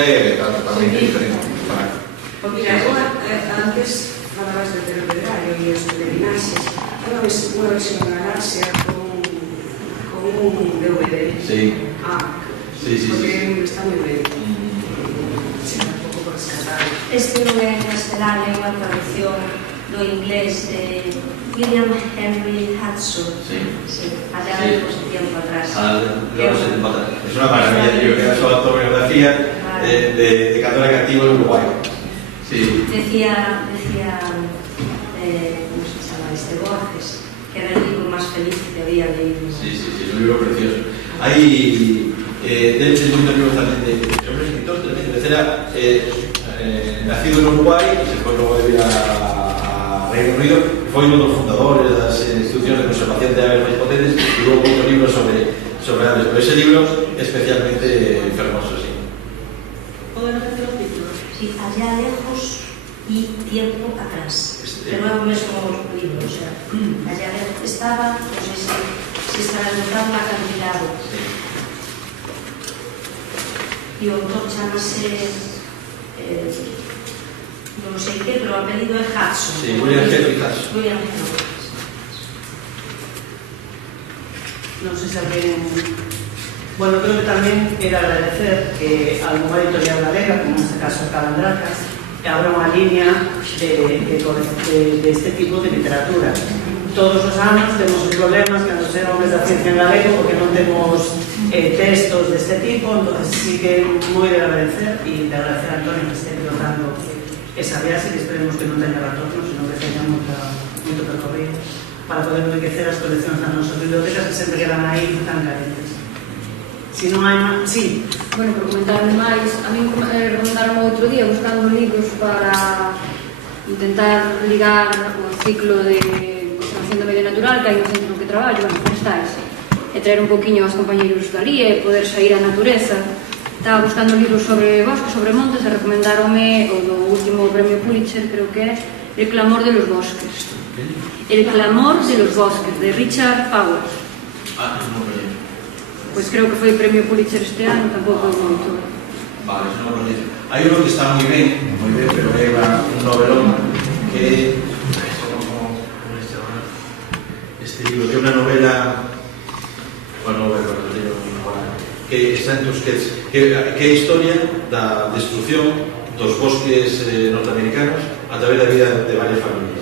también es diferente. Mira, antes falabas de Pedro Pedrario e os peregrinaxes. Unha versión da Galaxia con un DVD. Sí. Porque está moi ben. Sí, un pouco por rescatar. Este non é castellano, é unha traducción do inglés de William Henry Hudson. Sí. Allá de tiempo atrás. Es una maravilla, tío, que era su autobiografía de cuando era cativo en Uruguay. Sí. Decía ¿cómo se llama este? Borges, que era el libro más feliz que había leído. Sí, es un libro precioso. Hay, de hecho, hay muchos libros también de un escritor tremendo. Era nacido en Uruguay y se fue luego de vivir a Reino Unido. Fue uno de los fundadores de las instituciones de conservación de aves más potentes y hubo muchos libros sobre aves. Pero ese libro especialmente hermoso, sí. ¿Puedo repetir los títulos? Sí, allá lejos y tiempo atrás. Pero é o mesmo libro, o sea, allá lejos estaba, non sei se estará notando un acantilado. E o autor chamase non sei que, pero o apelido é Hudson. Sí, William Henry Hudson. William Henry. No sé si alguien... Bueno, creo que también era agradecer que alguna editorial galega, como en este caso Calandracas, abra una línea de este tipo de literatura. Todos os anos temos os problemas cando ser hombres da ciencia en galego porque non temos textos deste tipo, entonces sí que moi de agradecer e de agradecer a Antonio que esté pilotando esa viaxe, que esperemos que non tenga retorno, sino que tenga moito percorrido para poder enriquecer as coleccións das nosas bibliotecas que sempre quedan aí tan carentes. Si non hai máis... Sí. Bueno, por comentarme máis, a mí recomendaron outro día buscando libros para intentar ligar o ciclo de conservación do medio natural que hai no centro no que traballo, bueno, está ese. E traer un poquinho aos compañeros da lía e poder sair á natureza. Estaba buscando libros sobre bosques, sobre montes, e recomendaronme o do último premio Pulitzer, creo que é El clamor de los bosques. El clamor de los bosques, de Richard Powers. No, pero... Pois creo que foi premio Pulitzer este ano, tampouco é moito. Vale, eso no lo dice. Hay uno que está muy bien, pero es un novelón que... Este libro, que es una novela... Bueno, que está en Tusquets, que é historia da destrucción dos bosques norteamericanos a través da vida de varias familias.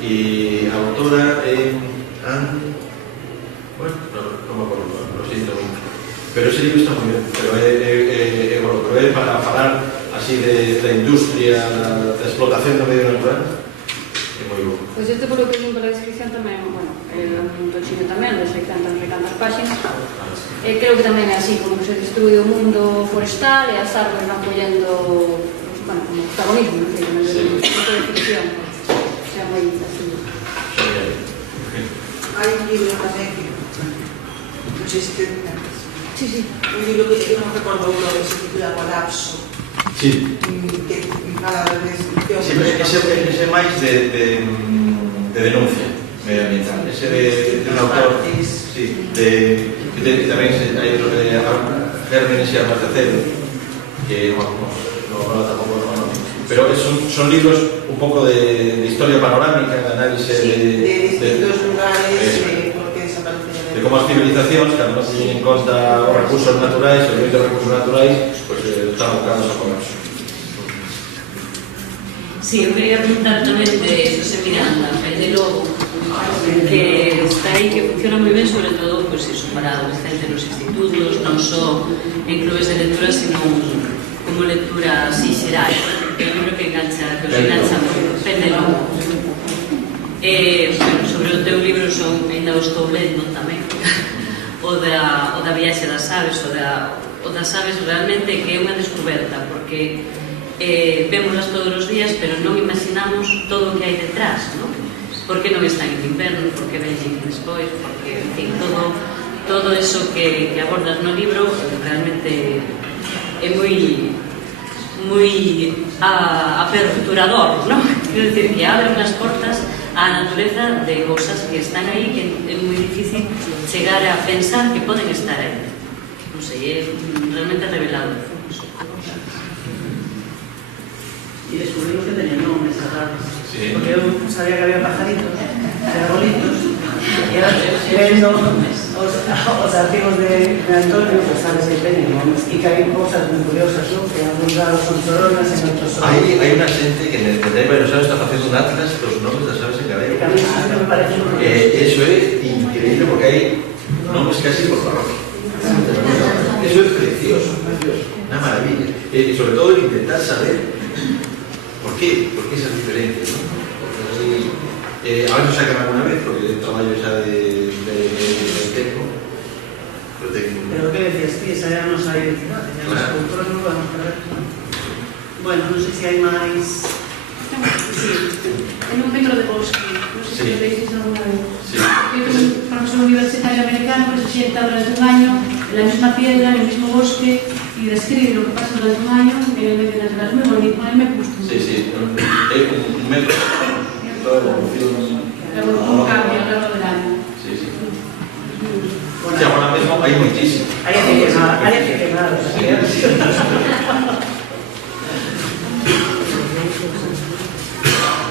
E a autora é bueno, no me acuerdo, lo siento mucho. Pero ese libro está muy bien, pero es para falar así de la industria, de explotación do medio natural, é moi bom. Pois este, polo que vim pola descripción tamén, bueno, un tochino tamén, de 600 páxinas. Creo que tamén é así, como que se destrui o mundo forestal e as árboles van collendo, bueno, como protagonismo, non sei, en a descripción, o sea, moi así. Hai un libro tamén que Sí. Un libro que non recordo o nome, se titula Colapso. Sí. Que fala de destrucción. Sí, ese máis de denuncia medioambiental. Ese de un autor, sí, que tamén hai outro de Gérmenes e Armas de Acero, que no tampouco no nome. Pero son libros un pouco de historia panorámica, de análisis de distintos lugares, de como as civilizacións, que non teñen en conta os recursos naturais, os límites de recursos naturais, pues están abocados ao comercio. Sí, eu quería preguntar tamén de José Miranda, de Lobo, que está aí, que funciona moi ben, sobre todo, pues, eso, para adolescentes nos institutos, non só en clubes de lectura, sino como lectura así xeral. É un libro que engancha moi, Pende Lobo. Bueno, sobre o teu libro ainda o estou lendo tamén, o da viaxe das aves, o das aves realmente que é unha descoberta, porque vémolas todos os días, pero non imaginamos todo o que hai detrás, non? Por que non están en inverno, por que veñen despois, porque, en fin, todo eso que abordas no libro realmente é moi aperturador, non? Quero dicir, que abre unhas portas a natureza de cousas que están aí que é moi difícil chegar a pensar que poden estar aí. Non sei, é realmente revelado. Y descubrimos que tenían nombres raros. Sí. Porque yo sabía que había pajaritos, arbolitos, y ahora leyendo los archivos de Antonio, pues sabes que tienen nombres y que hay cosas muy curiosas, ¿no? Que en algún lado son soronas, en otros son... Hay una gente que en el tema de los aves está haciendo un atlas de los nombres de las aves en gallego. Que a mí eso me parece muy curioso. Eso es increíble porque hay nombres casi por parroquia. Eso es precioso, una maravilla. Y sobre todo el intentar saber por qué esas diferencias, ¿no? Porque a ver, nos sacan alguna vez, porque el trabajo ya del tiempo. Pero ¿qué decías? Sí, esa ya no es la identidad, ya los culturas no podemos perder. Bueno, no sé si hay más... Sí, en un metro de bosque, no sé si lo veis alguna vez. Sí. Yo soy un profesor universitario americano que se sienta durante un año en la misma piedra, en el mismo bosque y describe lo que pasa durante un año en el medio natural. Es muy bonito, a mí me gusta. Sí, sí, un metro. Toda la evolución. Cómo cambia a lo largo del año. Sí, sí. O sea, ahora mismo hay muchísimo. Hay que quemar.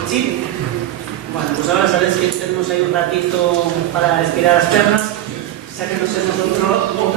Sí. Bueno, pues ahora sabes que tenemos ahí un ratito para estirar las piernas. Sáquenos otro